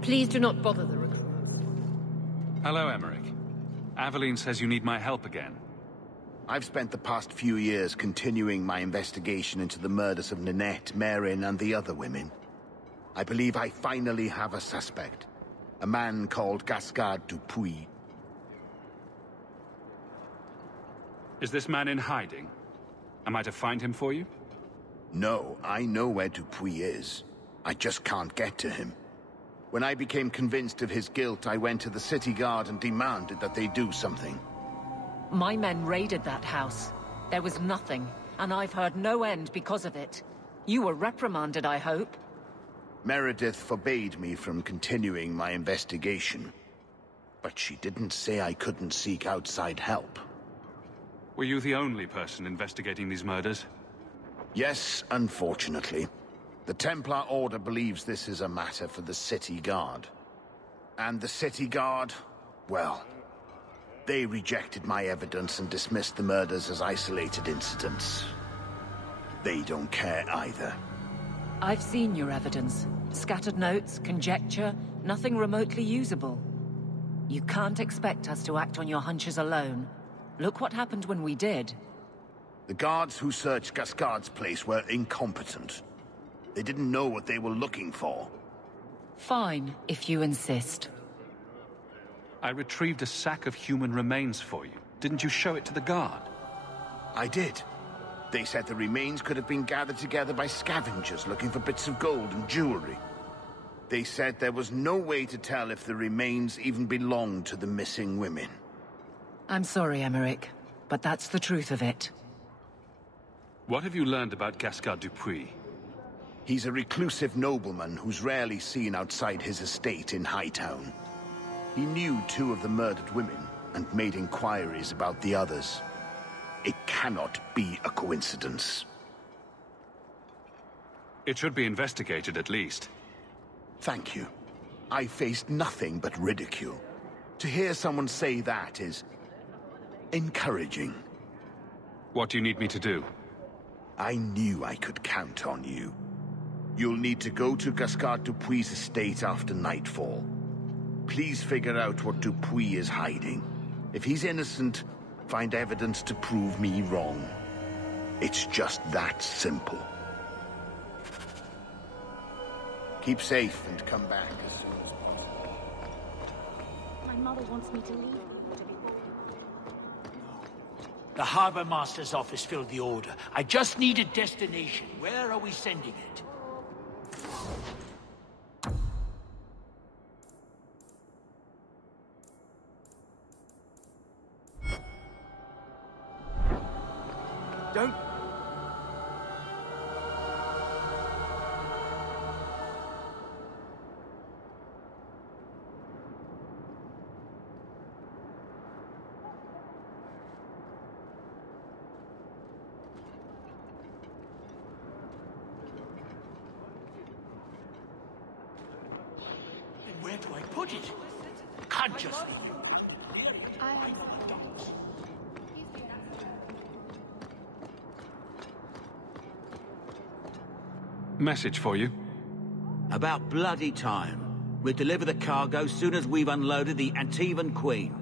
Please do not bother the recruit. Hello, Emmerich. Aveline says you need my help again. I've spent the past few years continuing my investigation into the murders of Ninette, Marin, and the other women. I believe I finally have a suspect. A man called Gascard Dupuis. Is this man in hiding? Am I to find him for you? No, I know where Dupuis is. I just can't get to him. When I became convinced of his guilt, I went to the city guard and demanded that they do something. My men raided that house. There was nothing, and I've heard no end because of it. You were reprimanded, I hope? Meredith forbade me from continuing my investigation. But she didn't say I couldn't seek outside help. Were you the only person investigating these murders? Yes, unfortunately. The Templar Order believes this is a matter for the City Guard. And the City Guard, well, they rejected my evidence and dismissed the murders as isolated incidents. They don't care either. I've seen your evidence. Scattered notes, conjecture, nothing remotely usable. You can't expect us to act on your hunches alone. Look what happened when we did. The guards who searched Gascard's place were incompetent. They didn't know what they were looking for. Fine, if you insist. I retrieved a sack of human remains for you. Didn't you show it to the guard? I did. They said the remains could have been gathered together by scavengers looking for bits of gold and jewelry. They said there was no way to tell if the remains even belonged to the missing women. I'm sorry, Emmerich, but that's the truth of it. What have you learned about Gascard Dupuis? He's a reclusive nobleman who's rarely seen outside his estate in Hightown. He knew 2 of the murdered women and made inquiries about the others. It cannot be a coincidence. It should be investigated at least. Thank you. I faced nothing but ridicule. To hear someone say that is encouraging. What do you need me to do? I knew I could count on you. You'll need to go to Gascard Dupuis' estate after nightfall. Please figure out what Dupuis is hiding. If he's innocent, find evidence to prove me wrong. It's just that simple. Keep safe and come back as soon as possible. My mother wants me to leave. The Harbor Master's office filled the order. I just need a destination. Where are we sending it? Don't... Where do I put it? Can't just leave. Message for you. About bloody time. We'll deliver the cargo soon as we've unloaded the Antivan Queen.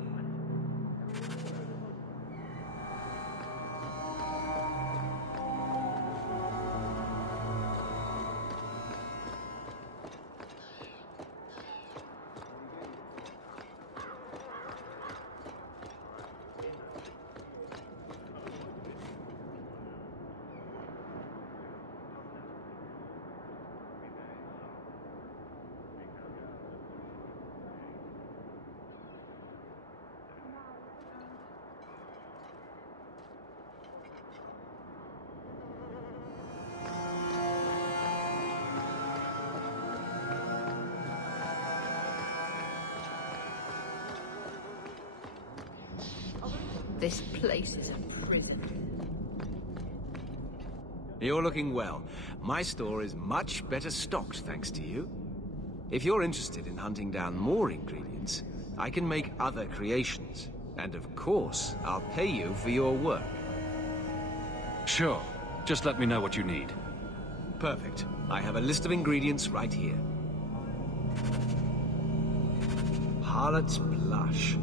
This place is a prison. You're looking well. My store is much better stocked, thanks to you. If you're interested in hunting down more ingredients, I can make other creations. And of course, I'll pay you for your work. Sure. Just let me know what you need. Perfect. I have a list of ingredients right here. harlot's blush.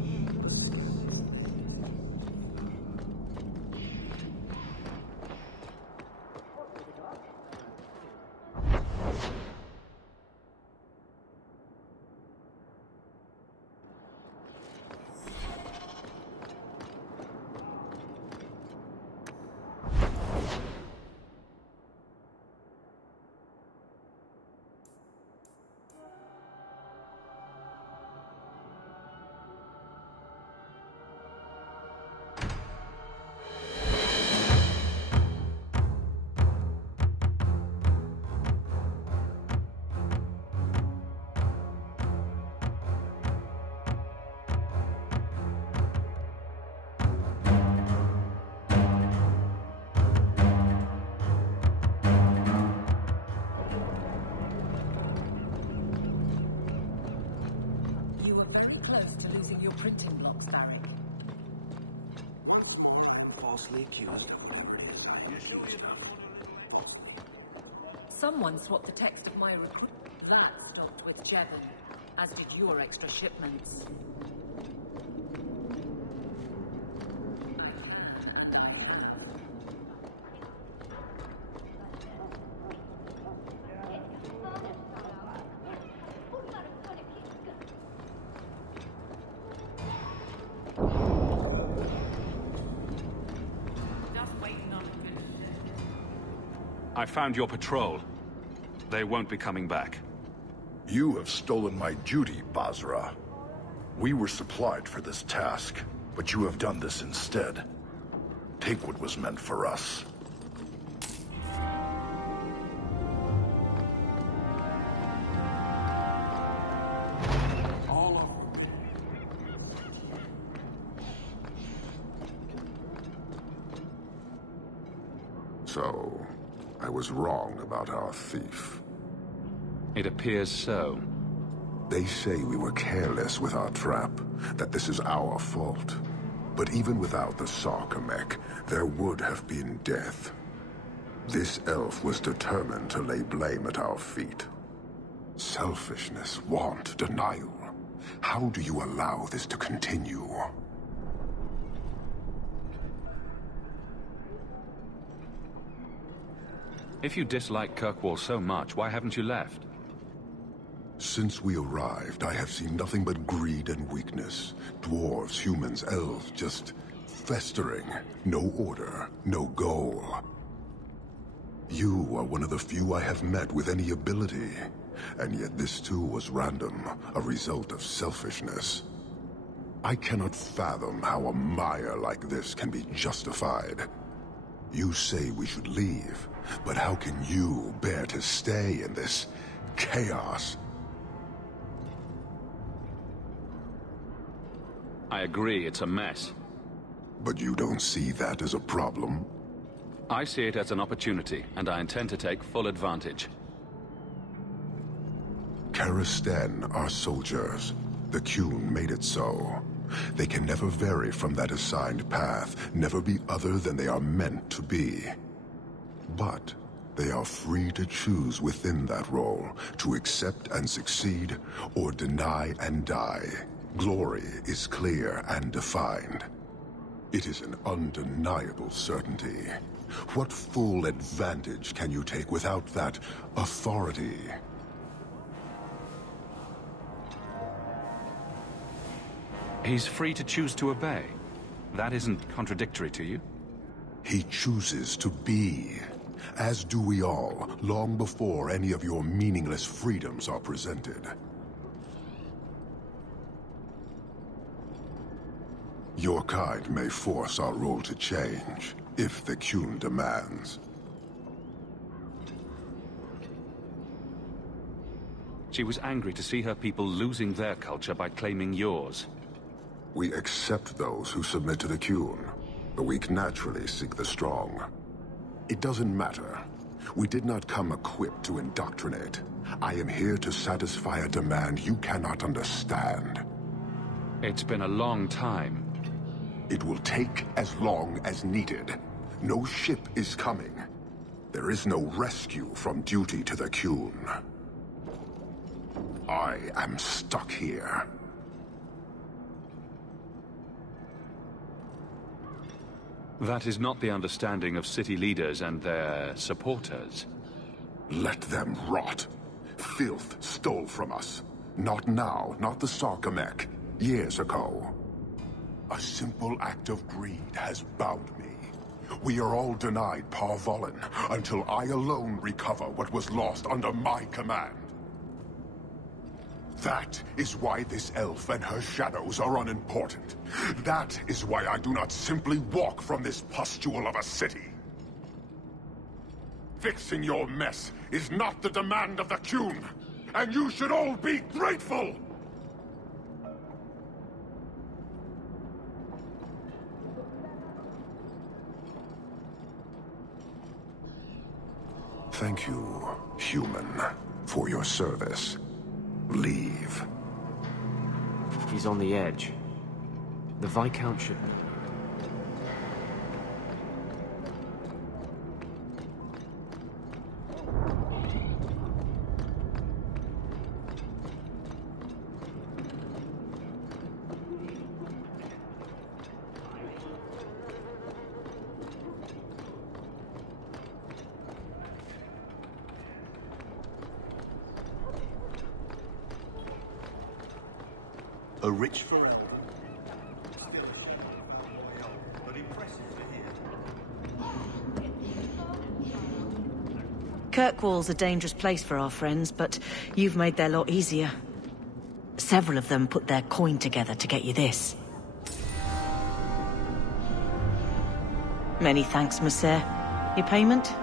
Your printing blocks, Barrick. Falsely accused of. Someone swapped the text of my recruit. That stopped with Jevon, as did your extra shipments. I found your patrol. They won't be coming back. You have stolen my duty, Basra. We were supplied for this task, but you have done this instead. Take what was meant for us. So, I was wrong about our thief. It appears so. They say we were careless with our trap, that this is our fault. But even without the Sarkamek, there would have been death. This elf was determined to lay blame at our feet. Selfishness, want, denial. How do you allow this to continue? If you dislike Kirkwall so much, why haven't you left? Since we arrived, I have seen nothing but greed and weakness. Dwarves, humans, elves, just festering. No order, no goal. You are one of the few I have met with any ability. And yet this too was random, a result of selfishness. I cannot fathom how a mire like this can be justified. You say we should leave, but how can you bear to stay in this chaos? I agree, it's a mess. But you don't see that as a problem? I see it as an opportunity, and I intend to take full advantage. Karisten are soldiers. The Qun made it so. They can never vary from that assigned path, never be other than they are meant to be. But they are free to choose within that role, to accept and succeed, or deny and die. Glory is clear and defined. It is an undeniable certainty. What full advantage can you take without that authority? He's free to choose to obey. That isn't contradictory to you? He chooses to be. As do we all, long before any of your meaningless freedoms are presented. Your kind may force our role to change, if the Qun demands. She was angry to see her people losing their culture by claiming yours. We accept those who submit to the Qun. The weak naturally seek the strong. It doesn't matter. We did not come equipped to indoctrinate. I am here to satisfy a demand you cannot understand. It's been a long time. It will take as long as needed. No ship is coming. There is no rescue from duty to the Qun. I am stuck here. That is not the understanding of city leaders and their supporters. Let them rot. Filth stole from us. Not now, not the Sarkamek. Years ago. A simple act of greed has bound me. We are all denied Parvolin until I alone recover what was lost under my command. That is why this elf and her shadows are unimportant. That is why I do not simply walk from this pustule of a city. Fixing your mess is not the demand of the Qun, and you should all be grateful! Thank you, human, for your service. Leave. He's on the edge. The Viscount should... A rich forever. But impressive to hear. Kirkwall's a dangerous place for our friends, but you've made their lot easier. Several of them put their coin together to get you this. Many thanks, monsieur. Your payment?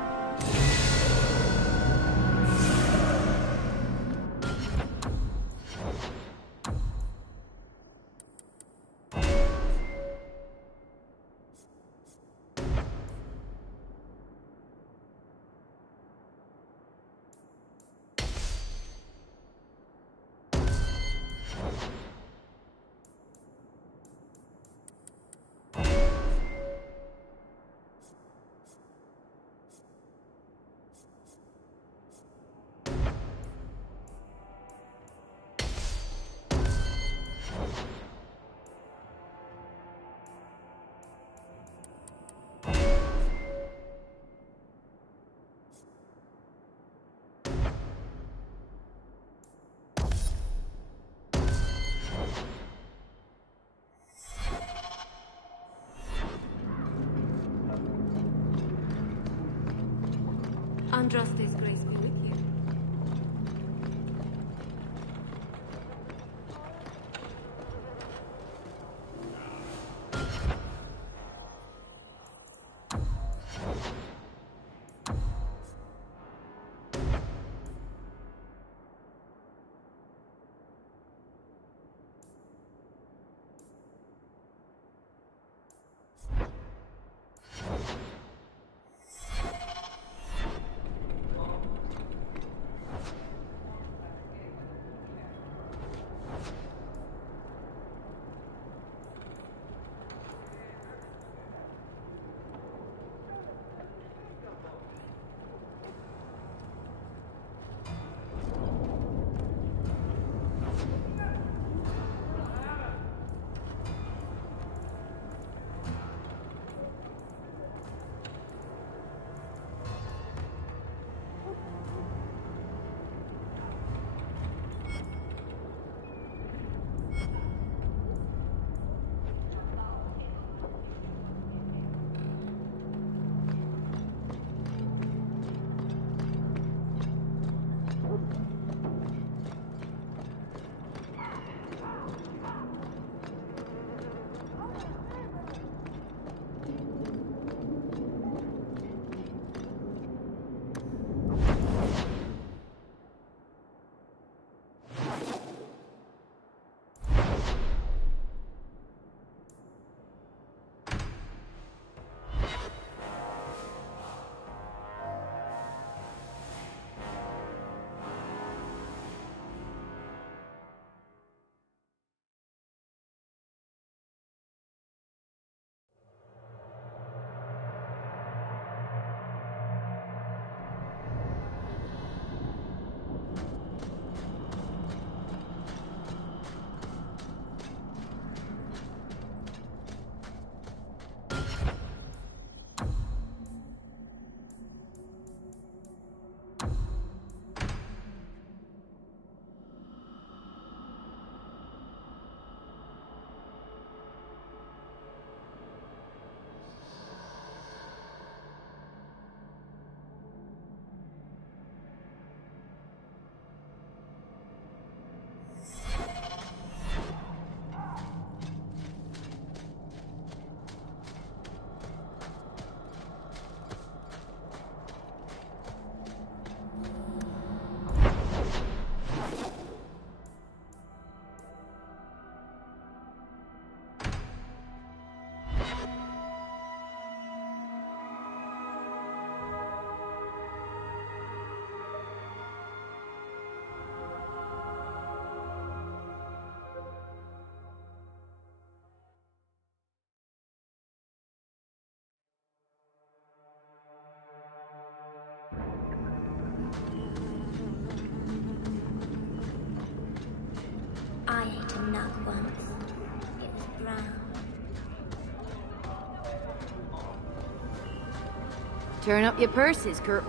heart once. It was brown. Turn up your purses, Kurt.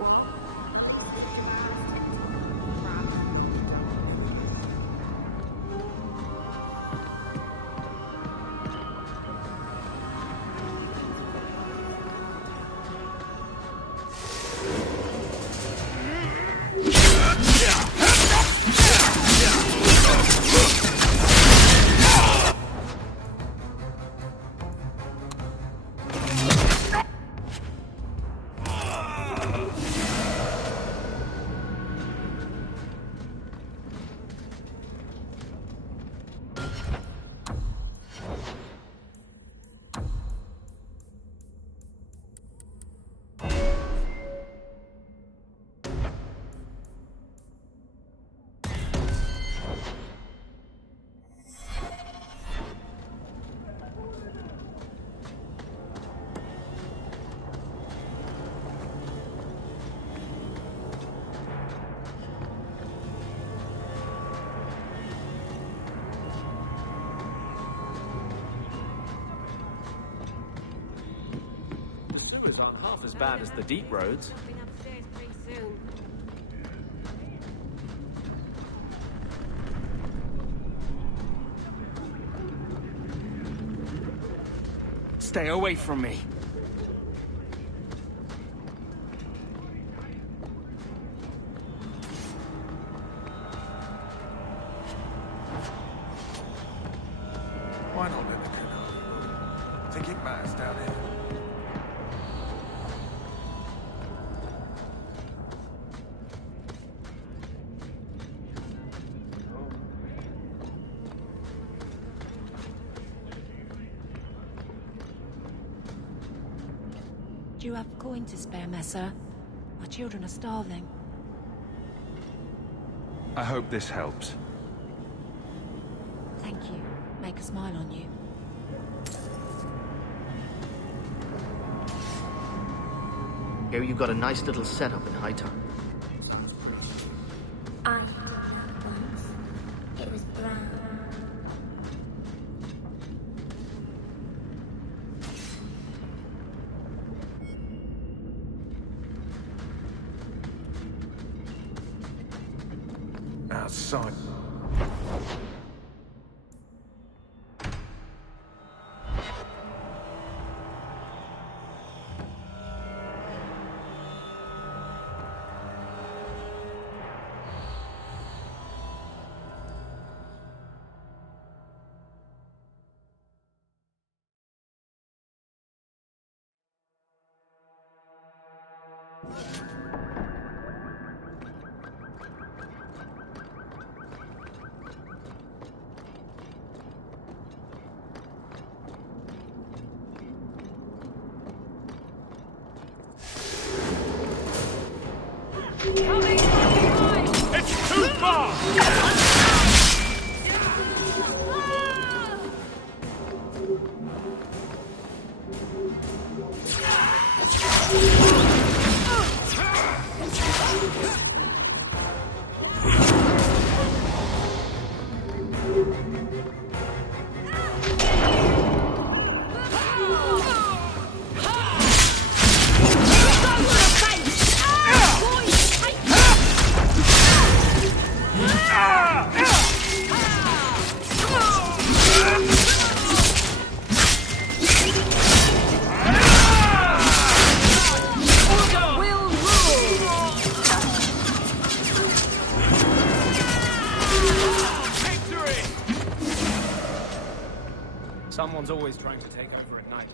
Aren't half as bad as the deep roads. Stay away from me. Why not let the canal? Think it matters down here. Do you have a coin to spare, Messer? My children are starving. I hope this helps. Thank you. Make a smile on you. Here you've got a nice little setup in high time. I had that once. It was brown. Outside. It's too far! Someone's always trying to take over at night,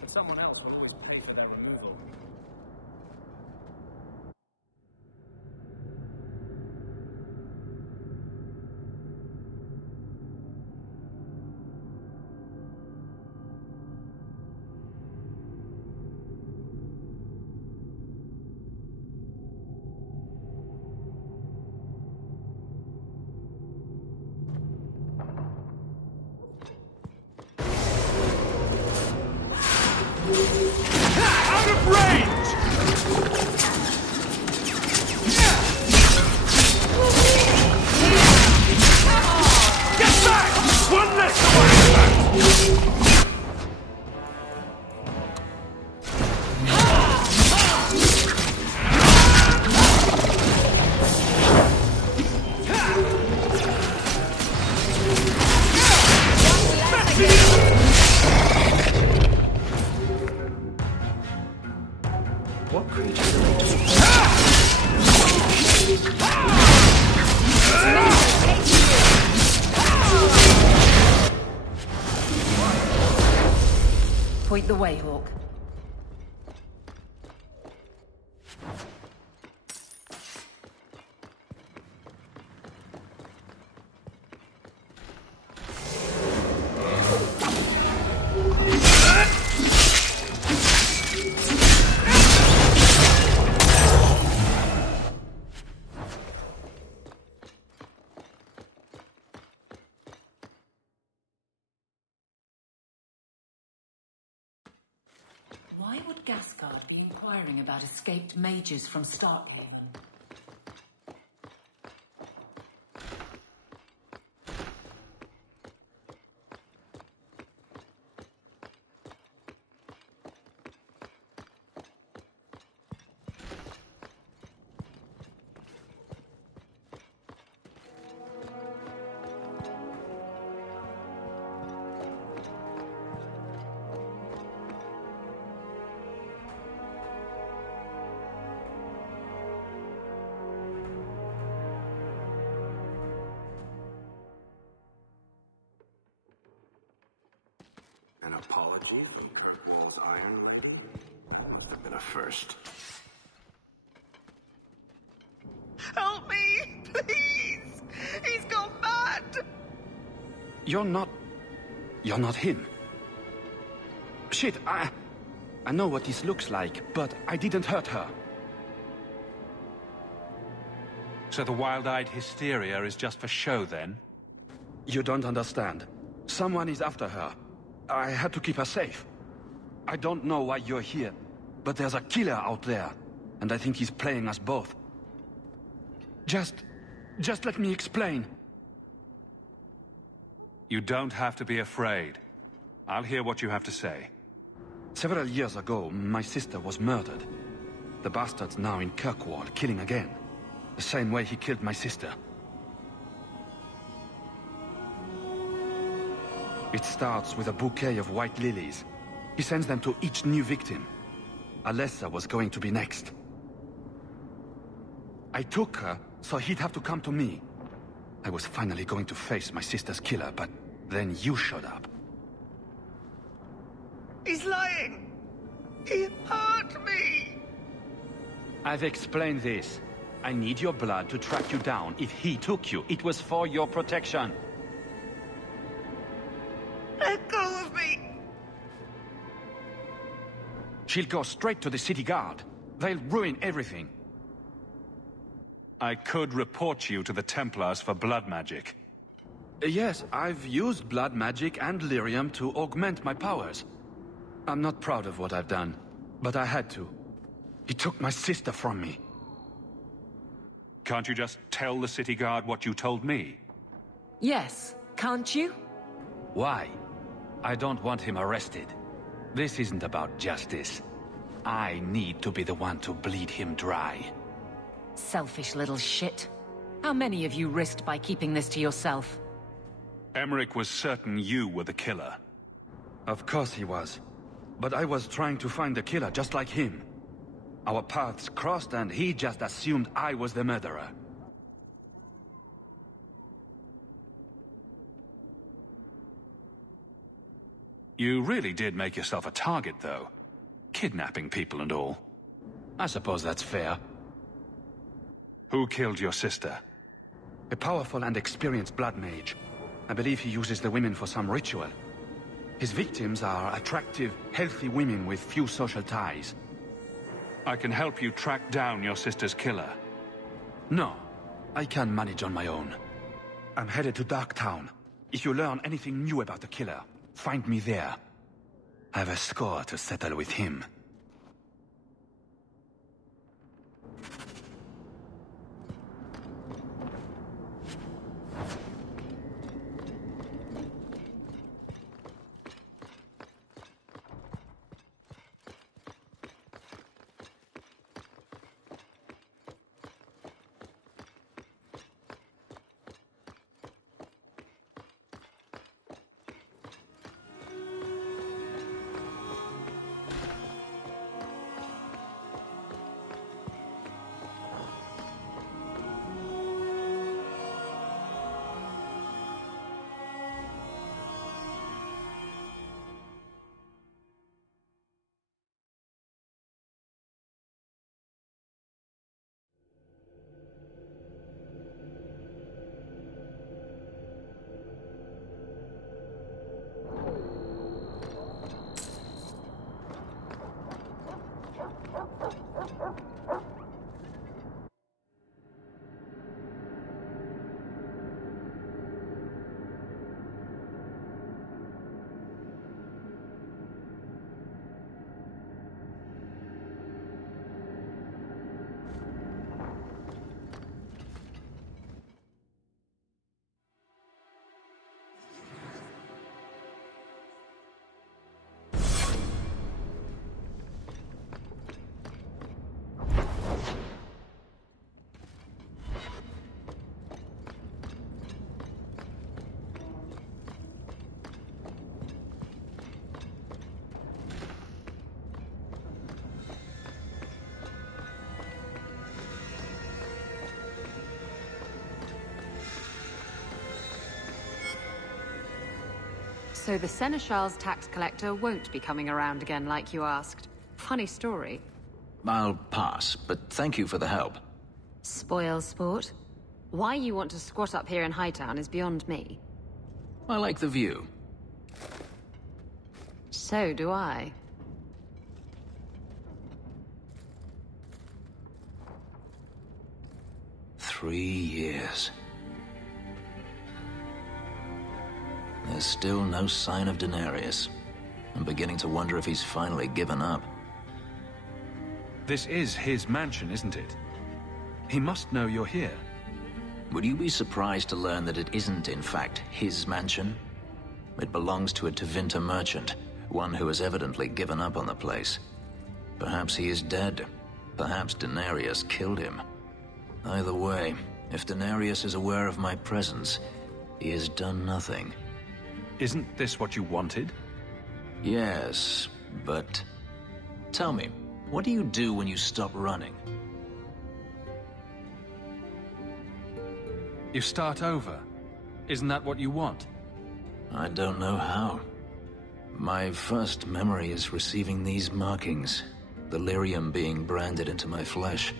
and someone else will always pay for their removal. Out of range! Point the way, Hawk. Why would Gascard be inquiring about escaped mages from Starkhaven? An apology from Kirkwall's Iron? Must have been a first. Help me, please! He's gone mad! You're not him. Shit, I know what this looks like, but I didn't hurt her. So the wild-eyed hysteria is just for show, then? You don't understand. Someone is after her. I had to keep her safe. I don't know why you're here, but there's a killer out there, and I think he's playing us both. Just let me explain. You don't have to be afraid. I'll hear what you have to say. Several years ago, my sister was murdered. The bastard's now in Kirkwall, killing again. The same way he killed my sister. It starts with a bouquet of white lilies. He sends them to each new victim. Alessa was going to be next. I took her, so he'd have to come to me. I was finally going to face my sister's killer, but then you showed up. He's lying! He hurt me! I've explained this. I need your blood to track you down. If he took you, it was for your protection. Let go of me! She'll go straight to the city guard. They'll ruin everything. I could report you to the Templars for blood magic. Yes, I've used blood magic and lyrium to augment my powers. I'm not proud of what I've done, but I had to. He took my sister from me. Can't you just tell the city guard what you told me? Yes, can't you? Why? I don't want him arrested. This isn't about justice. I need to be the one to bleed him dry. Selfish little shit. How many of you risked by keeping this to yourself? Emmerich was certain you were the killer. Of course he was. But I was trying to find the killer just like him. Our paths crossed and he just assumed I was the murderer. You really did make yourself a target, though. Kidnapping people and all. I suppose that's fair. Who killed your sister? A powerful and experienced blood mage. I believe he uses the women for some ritual. His victims are attractive, healthy women with few social ties. I can help you track down your sister's killer. No, I can manage on my own. I'm headed to Darktown. If you learn anything new about the killer, find me there. I have a score to settle with him. So the Seneschal's tax collector won't be coming around again like you asked. Funny story. I'll pass, but thank you for the help. Spoil sport. Why you want to squat up here in Hightown is beyond me. I like the view. So do I. Three years. There's still no sign of Denarius. I'm beginning to wonder if he's finally given up. This is his mansion, isn't it? He must know you're here. Would you be surprised to learn that it isn't, in fact, his mansion? It belongs to a Tevinter merchant, one who has evidently given up on the place. Perhaps he is dead. Perhaps Denarius killed him. Either way, if Denarius is aware of my presence, he has done nothing. Isn't this what you wanted? Yes, but... Tell me, what do you do when you stop running? You start over. Isn't that what you want? I don't know how. My first memory is receiving these markings, the lyrium being branded into my flesh.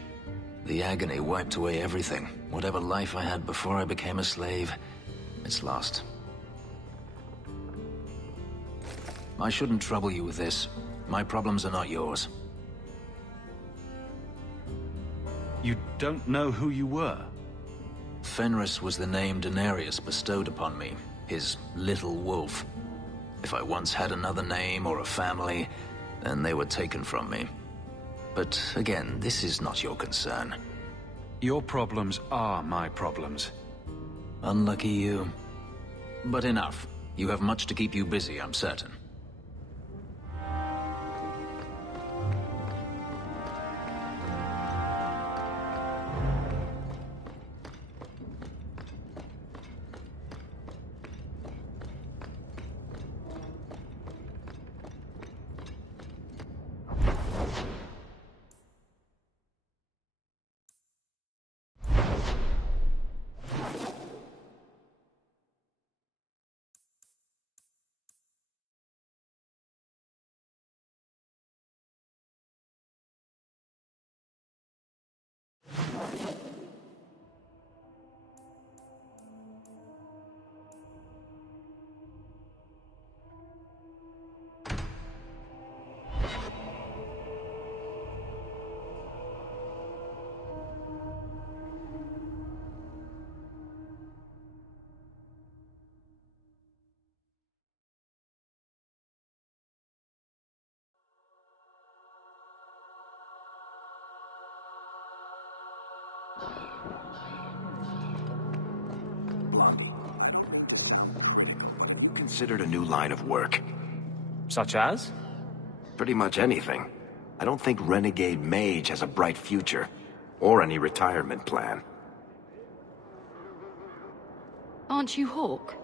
The agony wiped away everything. Whatever life I had before I became a slave, it's lost. I shouldn't trouble you with this. My problems are not yours. You don't know who you were? Fenris was the name Denarius bestowed upon me, his little wolf. If I once had another name or a family, then they were taken from me. But again, this is not your concern. Your problems are my problems. Unlucky you. But enough. You have much to keep you busy, I'm certain. Considered a new line of work. Such as? Pretty much anything. I don't think Renegade Mage has a bright future, or any retirement plan. Aren't you Hawk?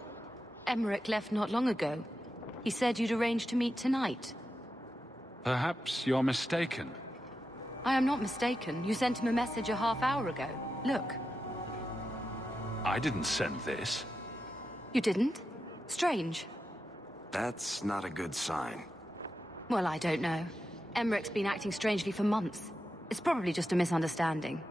Emmerich left not long ago. He said you'd arranged to meet tonight. Perhaps you're mistaken. I am not mistaken. You sent him a message a half hour ago. Look. I didn't send this. You didn't? Strange. That's not a good sign. Well, I don't know. Emmerich's been acting strangely for months. It's probably just a misunderstanding.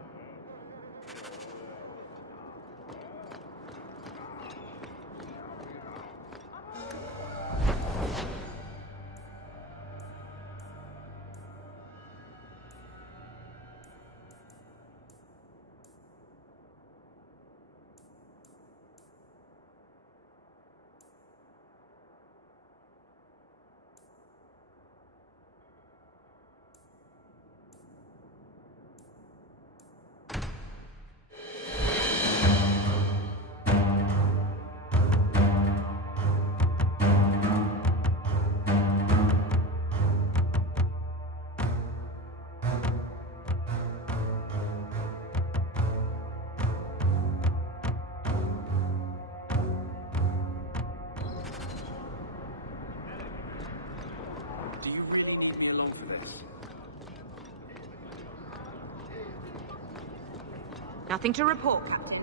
Nothing to report, Captain.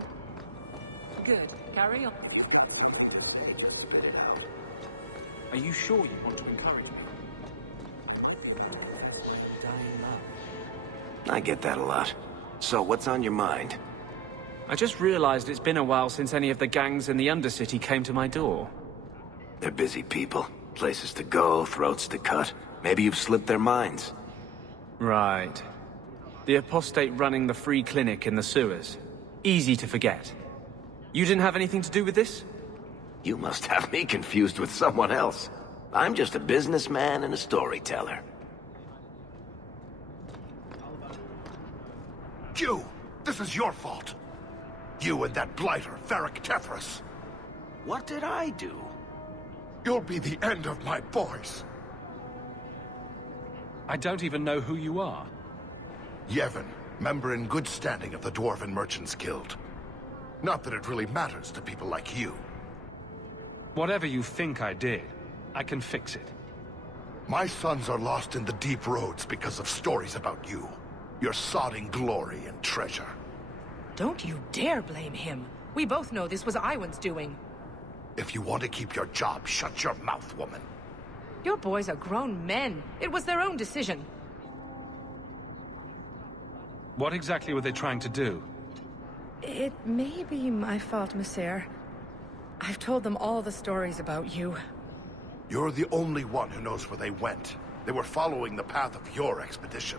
Good. Carry on. Are you sure you want to encourage me? I get that a lot. So, what's on your mind? I just realized it's been a while since any of the gangs in the Undercity came to my door. They're busy people. Places to go, throats to cut. Maybe you've slipped their minds. Right. The apostate running the free clinic in the sewers. Easy to forget. You didn't have anything to do with this? You must have me confused with someone else. I'm just a businessman and a storyteller. You! This is your fault! You and that blighter, Varric Tethras. What did I do? You'll be the end of my boys. I don't even know who you are. Yevon, member in good standing of the Dwarven Merchants Guild. Not that it really matters to people like you. Whatever you think I did, I can fix it. My sons are lost in the deep roads because of stories about you. Your sodding glory and treasure. Don't you dare blame him. We both know this was Iwan's doing. If you want to keep your job, shut your mouth, woman. Your boys are grown men. It was their own decision. What exactly were they trying to do? It may be my fault, Monsieur. I've told them all the stories about you. You're the only one who knows where they went. They were following the path of your expedition.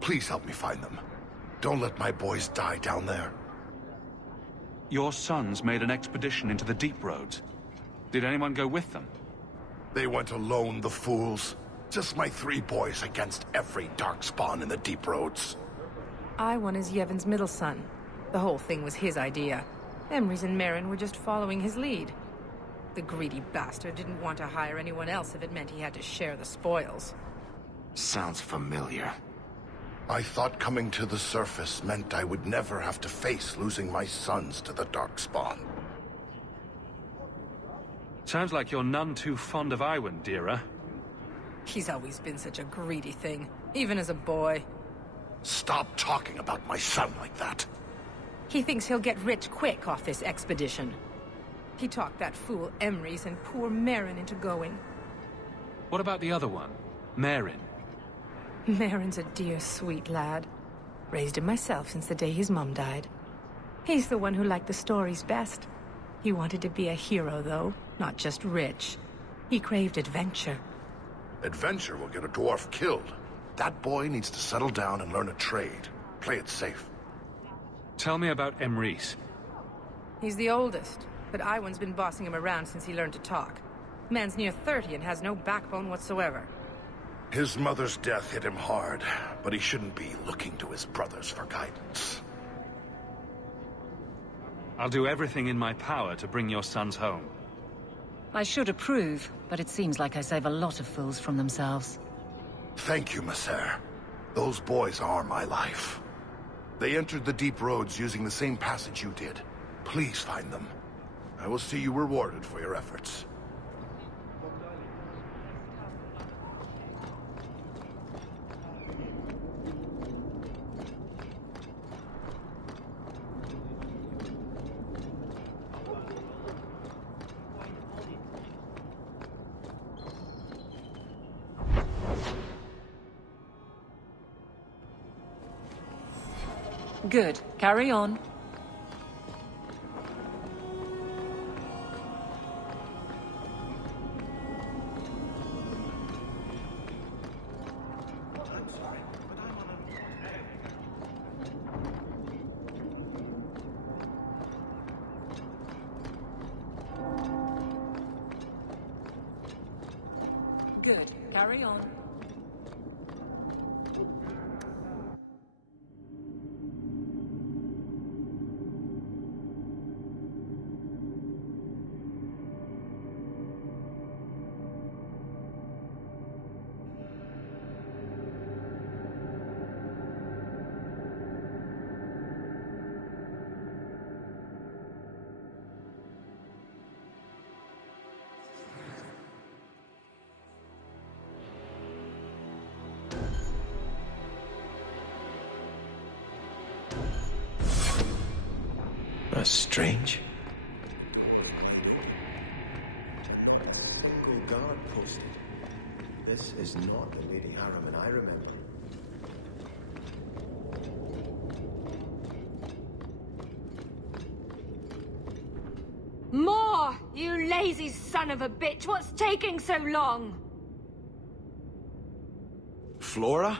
Please help me find them. Don't let my boys die down there. Your sons made an expedition into the deep roads. Did anyone go with them? They went alone, the fools. Just my 3 boys against every darkspawn in the deep roads. Iwan is Yevon's middle son. The whole thing was his idea. Emrys and Merrin were just following his lead. The greedy bastard didn't want to hire anyone else if it meant he had to share the spoils. Sounds familiar. I thought coming to the surface meant I would never have to face losing my sons to the Darkspawn. Sounds like you're none too fond of Iwan, Dira. He's always been such a greedy thing, even as a boy. Stop talking about my son like that. He thinks he'll get rich quick off this expedition. He talked that fool Emrys and poor Merrin into going. What about the other one, Merrin? Merrin's a dear, sweet lad. Raised him myself since the day his mum died. He's the one who liked the stories best. He wanted to be a hero, though, not just rich. He craved adventure. Adventure will get a dwarf killed. That boy needs to settle down and learn a trade. Play it safe. Tell me about Emrys. He's the oldest, but Iwan's been bossing him around since he learned to talk. Man's near 30 and has no backbone whatsoever. His mother's death hit him hard, but he shouldn't be looking to his brothers for guidance. I'll do everything in my power to bring your sons home. I should approve, but it seems like I save a lot of fools from themselves. Thank you, Messer. Those boys are my life. They entered the deep roads using the same passage you did. Please find them. I will see you rewarded for your efforts. Good. Carry on. Good. Carry on. That's strange. typical guard posting. This is not the Lady Harriman I remember. More! You lazy son of a bitch! What's taking so long? Flora?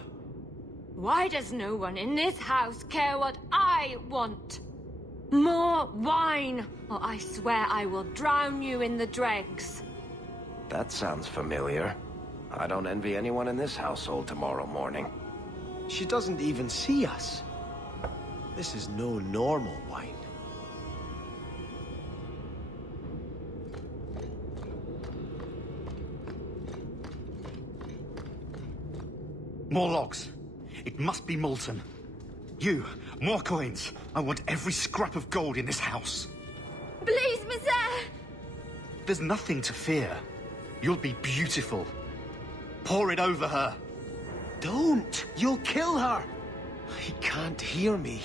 Why does no one in this house care what I want? More wine, or I swear I will drown you in the dregs. That sounds familiar. I don't envy anyone in this household tomorrow morning. She doesn't even see us. This is no normal wine. More logs. It must be molten. You, more coins. I want every scrap of gold in this house. Please, monsieur! There's nothing to fear. You'll be beautiful. Pour it over her. Don't! You'll kill her! He can't hear me.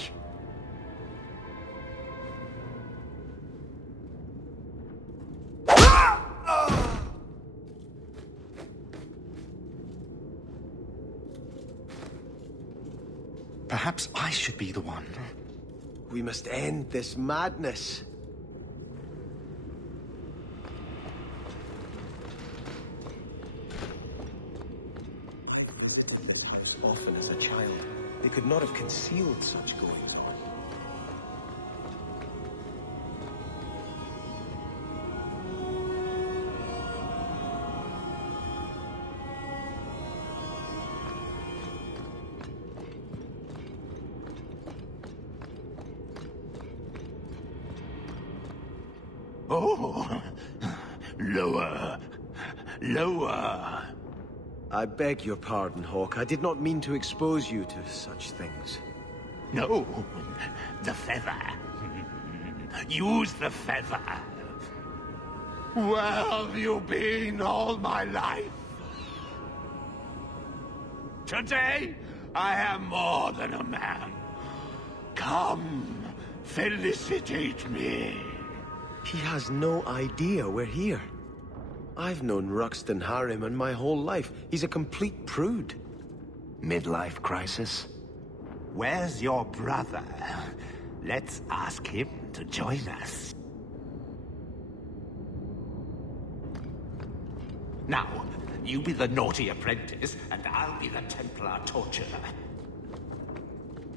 Perhaps I should be the one. We must end this madness. This house often as a child. They could not have concealed such goings on. Oh, lower, lower. I beg your pardon, Hawk. I did not mean to expose you to such things. No, the feather. Use the feather. Where have you been all my life? Today, I am more than a man. Come, felicitate me. He has no idea we're here. I've known Ruxton Harriman my whole life. He's a complete prude. Midlife crisis? Where's your brother? Let's ask him to join us. Now, you be the naughty apprentice, and I'll be the Templar torturer.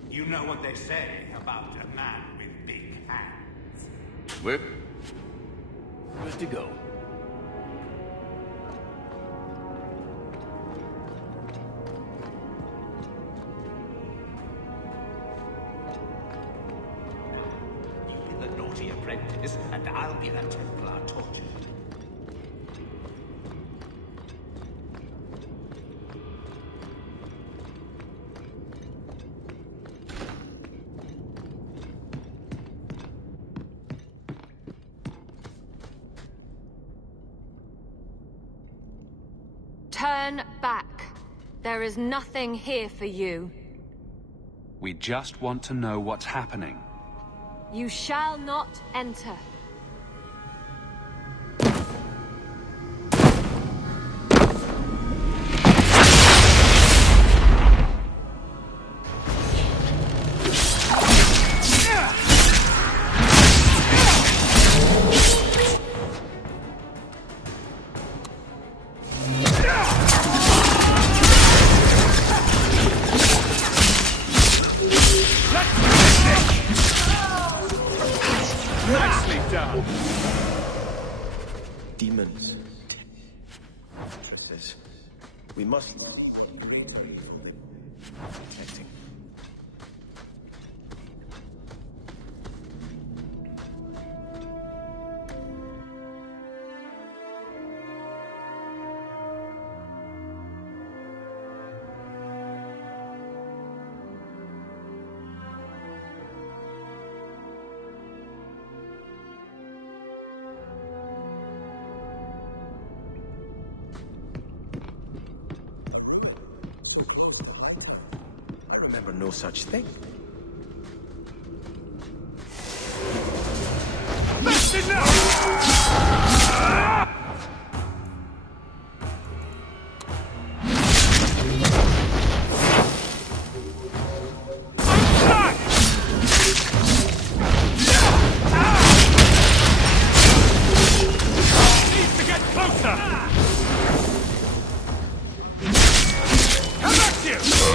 You know what they say about a man with big hands. We're good to go. You be the naughty apprentice, and I'll be the Templar torturer. Turn back. There is nothing here for you. We just want to know what's happening. You shall not enter. Demons. Matrices. We must... Protecting. Remember no such thing. That's enough! closer! Come back to you!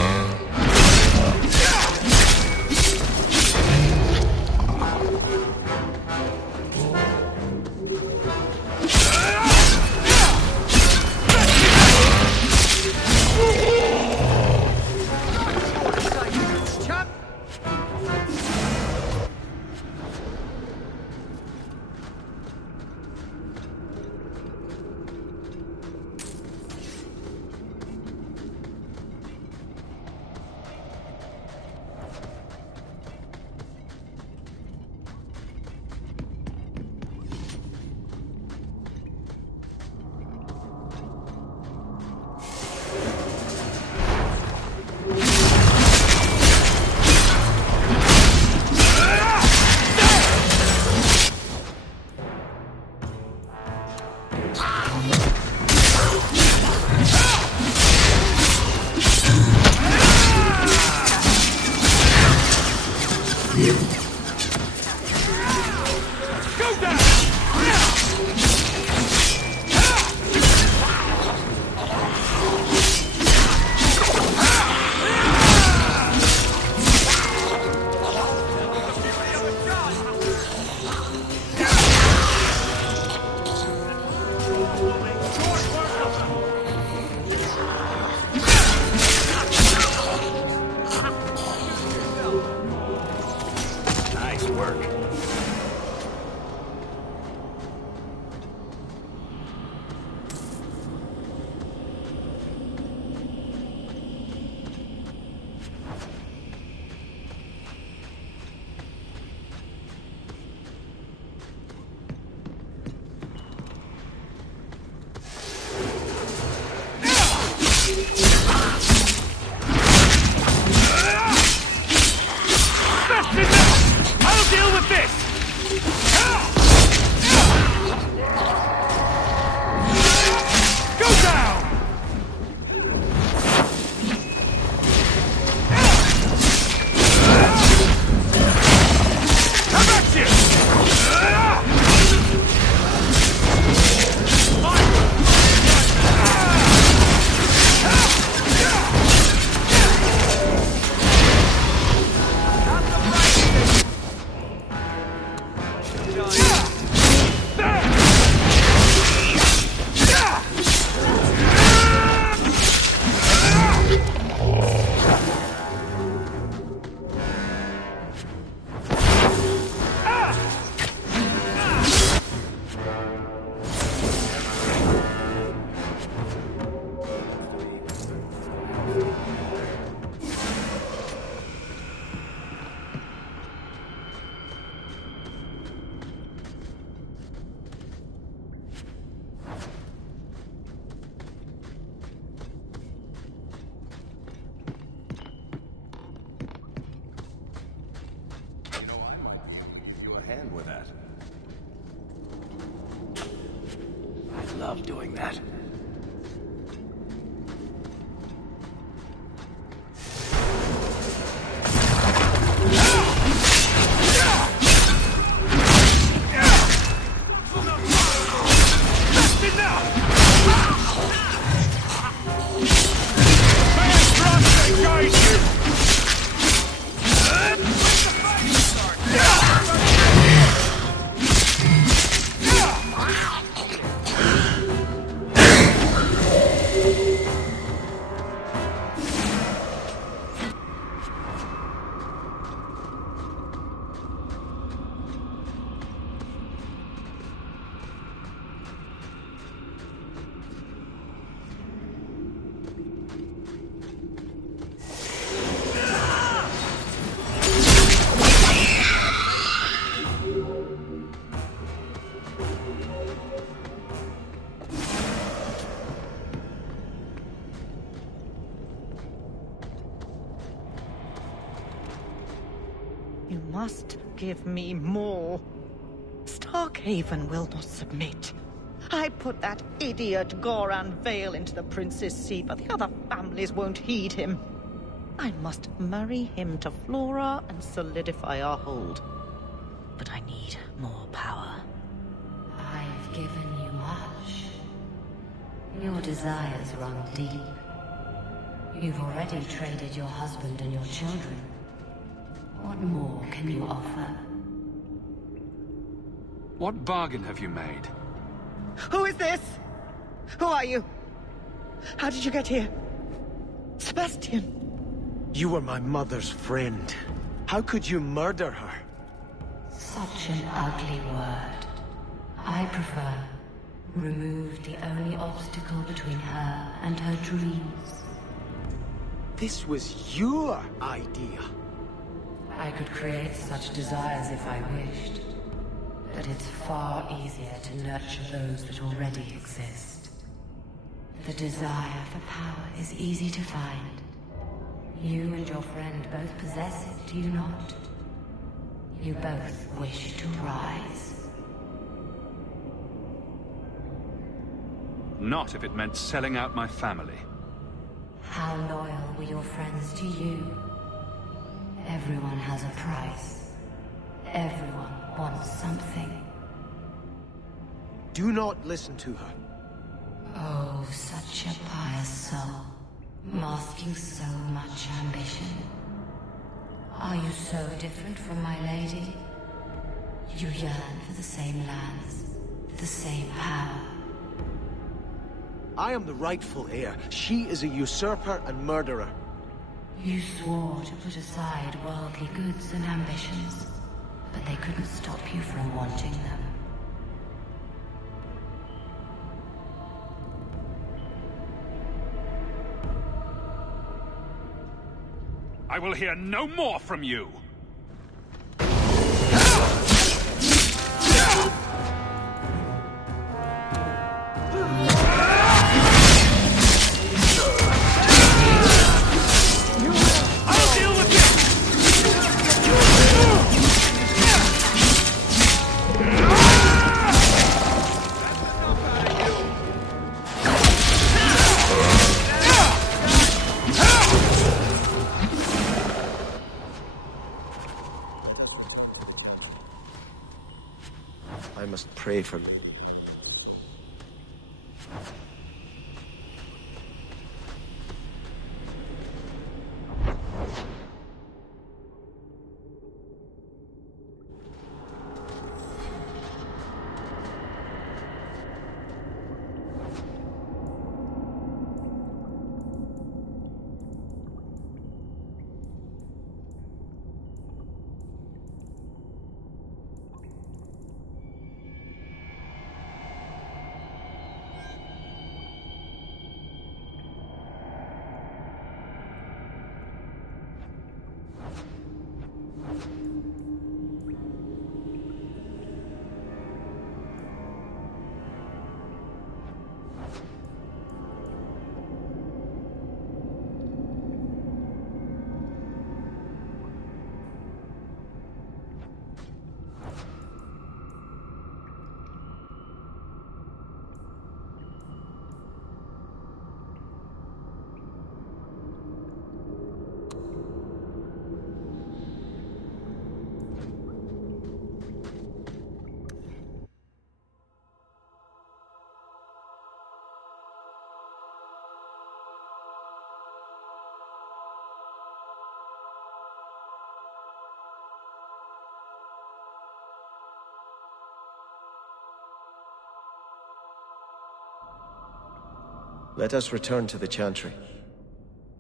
Doing that. You must give me more. Starkhaven will not submit. I put that idiot Goran Vale into the Prince's seat, but the other families won't heed him. I must marry him to Flora and solidify our hold. But I need more power. I've given you much. Your desires run deep. You've already traded your husband and your children. What more can you offer? What bargain have you made? Who is this? Who are you? How did you get here? Sebastian! You were my mother's friend. How could you murder her? Such an ugly word. I prefer remove the only obstacle between her and her dreams. This was your idea. I could create such desires if I wished. But it's far easier to nurture those that already exist. The desire for power is easy to find. You and your friend both possess it, do you not? You both wish to rise. Not if it meant selling out my family. How loyal were your friends to you? Everyone has a price. Everyone wants something. Do not listen to her. Oh, such a pious soul, masking so much ambition. Are you so different from my lady? You yearn for the same lands, the same power. I am the rightful heir. She is a usurper and murderer. You swore to put aside worldly goods and ambitions, but they couldn't stop you from wanting them. I will hear no more from you! I must pray for... Let us return to the Chantry.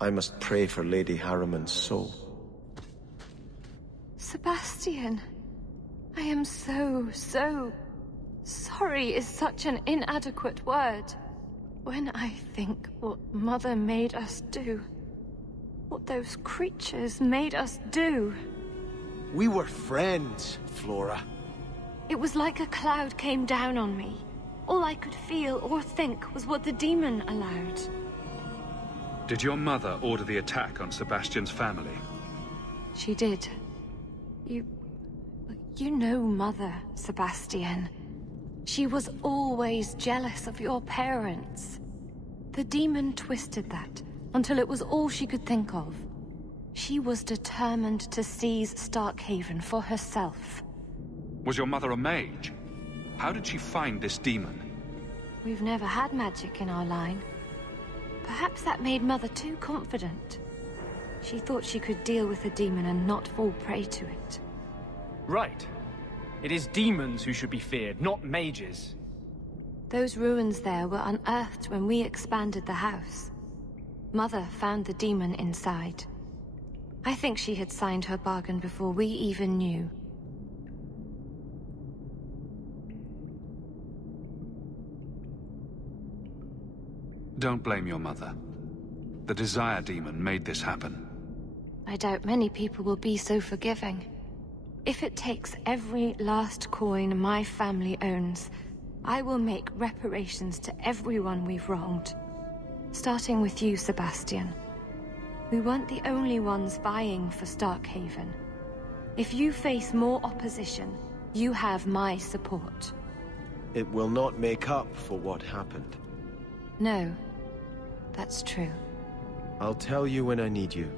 I must pray for Lady Harriman's soul. Sebastian, I am so sorry is such an inadequate word. When I think what Mother made us do, what those creatures made us do. We were friends, Flora. It was like a cloud came down on me. All I could feel or think was what the demon allowed. Did your mother order the attack on Sebastian's family? She did. You know Mother, Sebastian. She was always jealous of your parents. The demon twisted that until it was all she could think of. She was determined to seize Starkhaven for herself. Was your mother a mage? How did she find this demon? We've never had magic in our line. Perhaps that made Mother too confident. She thought she could deal with the demon and not fall prey to it. Right. It is demons who should be feared, not mages. Those ruins there were unearthed when we expanded the house. Mother found the demon inside. I think she had signed her bargain before we even knew. Don't blame your mother. The desire demon made this happen. I doubt many people will be so forgiving. If it takes every last coin my family owns, I will make reparations to everyone we've wronged. Starting with you, Sebastian. We weren't the only ones vying for Starkhaven. If you face more opposition, you have my support. It will not make up for what happened. No, that's true. I'll tell you when I need you.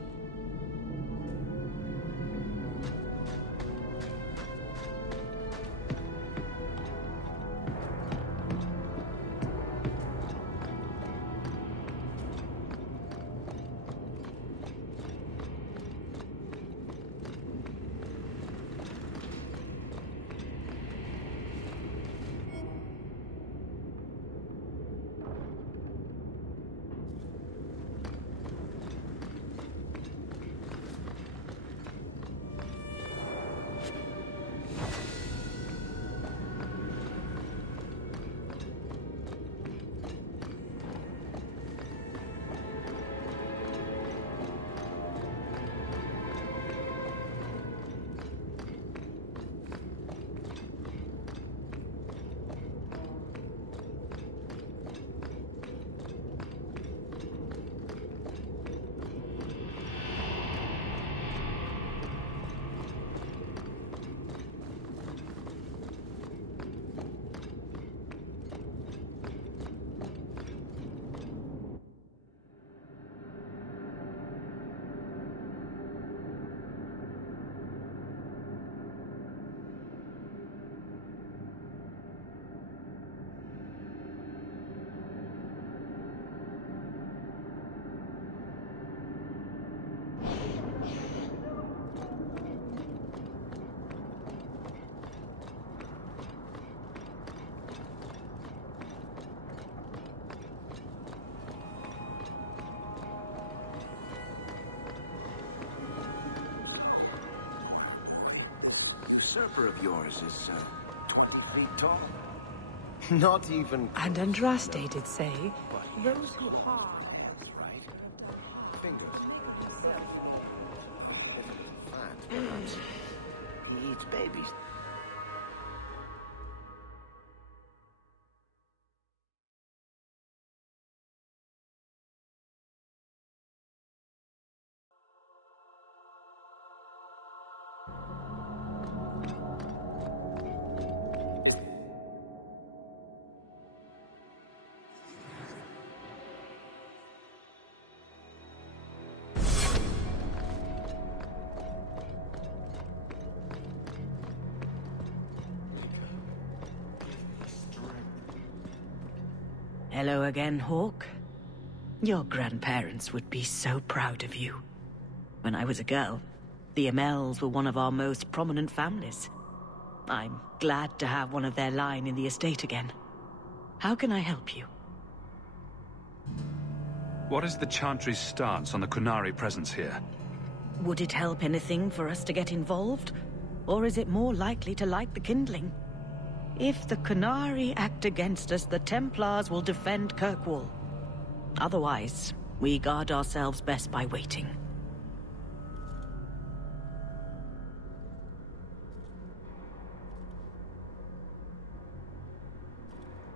Usurper of yours is, 20 feet tall? Not even close. And Andraste did say, those who harm... That's right. Fingers. Fat, perhaps. He eats babies. Hello again, Hawk. Your grandparents would be so proud of you. When I was a girl, the Amels were one of our most prominent families. I'm glad to have one of their line in the estate again. How can I help you? What is the Chantry's stance on the Qunari presence here? Would it help anything for us to get involved? Or is it more likely to light the kindling? If the Qunari act against us, the Templars will defend Kirkwall. Otherwise, we guard ourselves best by waiting.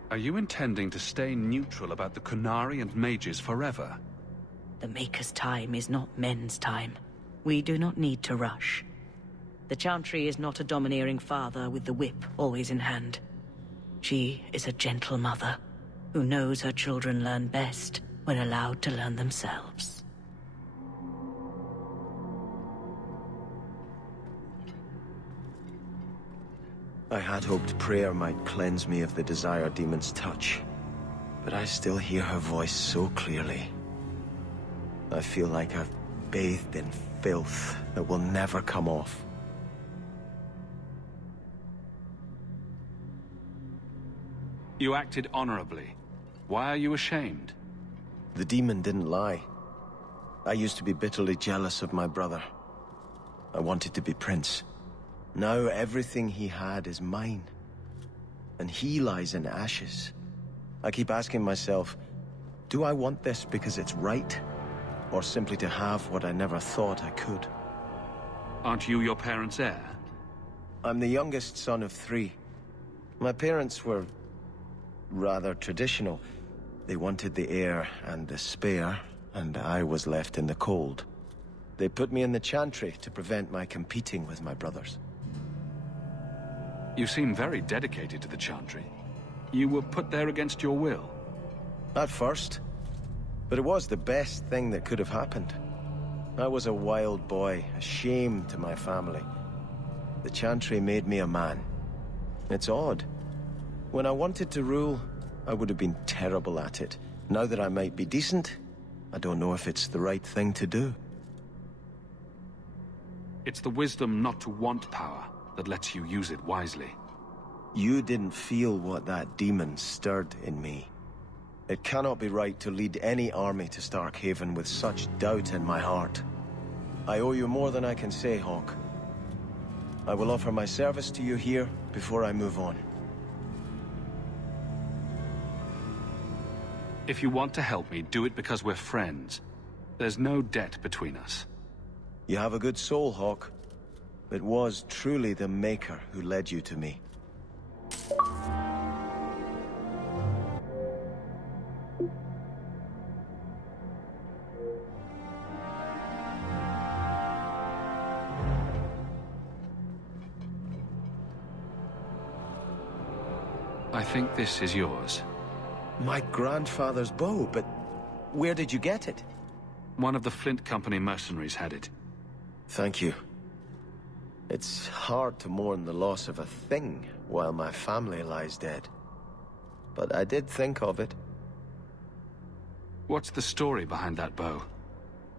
Are you intending to stay neutral about the Qunari and mages forever? The Maker's time is not men's time. We do not need to rush. The Chantry is not a domineering father with the whip always in hand. She is a gentle mother who knows her children learn best when allowed to learn themselves. I had hoped prayer might cleanse me of the Desire Demon's touch. but I still hear her voice so clearly. I feel like I've bathed in filth that will never come off. You acted honorably. Why are you ashamed? The demon didn't lie. I used to be bitterly jealous of my brother. I wanted to be prince. Now everything he had is mine. And he lies in ashes. I keep asking myself, do I want this because it's right? Or simply to have what I never thought I could? Aren't you your parents' heir? I'm the youngest son of 3. My parents were rather traditional. They wanted the heir and the spare, and I was left in the cold. They put me in the chantry to prevent my competing with my brothers. You seem very dedicated to the chantry. You were put there against your will. At first. But it was the best thing that could have happened. I was a wild boy, a shame to my family. The chantry made me a man. It's odd. When I wanted to rule, I would have been terrible at it. Now that I might be decent, I don't know if it's the right thing to do. It's the wisdom not to want power that lets you use it wisely. You didn't feel what that demon stirred in me. It cannot be right to lead any army to Starkhaven with such doubt in my heart. I owe you more than I can say, Hawk. I will offer my service to you here before I move on. If you want to help me, do it because we're friends. There's no debt between us. You have a good soul, Hawk. It was truly the Maker who led you to me. I think this is yours. My grandfather's bow, but where did you get it? One of the Flint Company mercenaries had it. Thank you. It's hard to mourn the loss of a thing while my family lies dead. But I did think of it. What's the story behind that bow?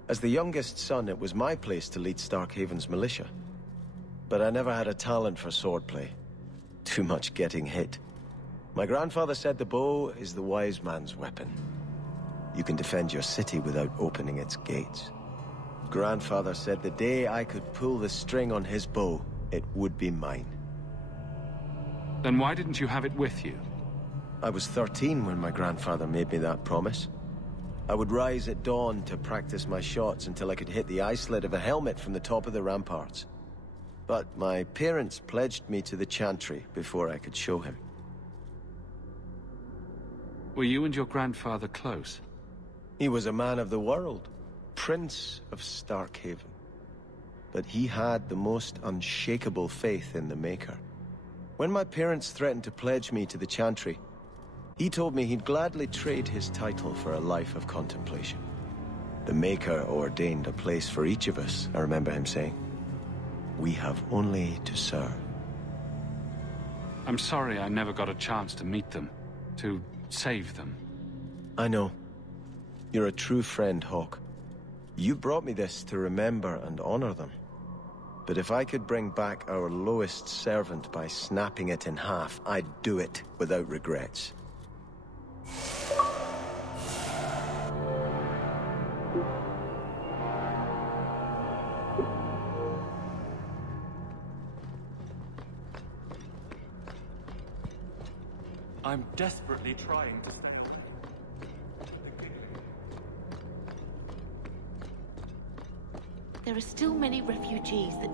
As the youngest son, it was my place to lead Starkhaven's militia. But I never had a talent for swordplay. Too much getting hit. My grandfather said the bow is the wise man's weapon. You can defend your city without opening its gates. Grandfather said the day I could pull the string on his bow, it would be mine. Then why didn't you have it with you? I was 13 when my grandfather made me that promise. I would rise at dawn to practice my shots until I could hit the eye slit of a helmet from the top of the ramparts. But my parents pledged me to the chantry before I could show him. Were you and your grandfather close? He was a man of the world, Prince of Starkhaven. But he had the most unshakable faith in the Maker. When my parents threatened to pledge me to the chantry, he told me he'd gladly trade his title for a life of contemplation. The Maker ordained a place for each of us, I remember him saying. We have only to serve. I'm sorry I never got a chance to meet them, to save them. I know. You're a true friend, Hawk. You brought me this to remember and honor them. But if I could bring back our lowest servant by snapping it in half, I'd do it without regrets. I'm desperately trying to stay. There are still many refugees that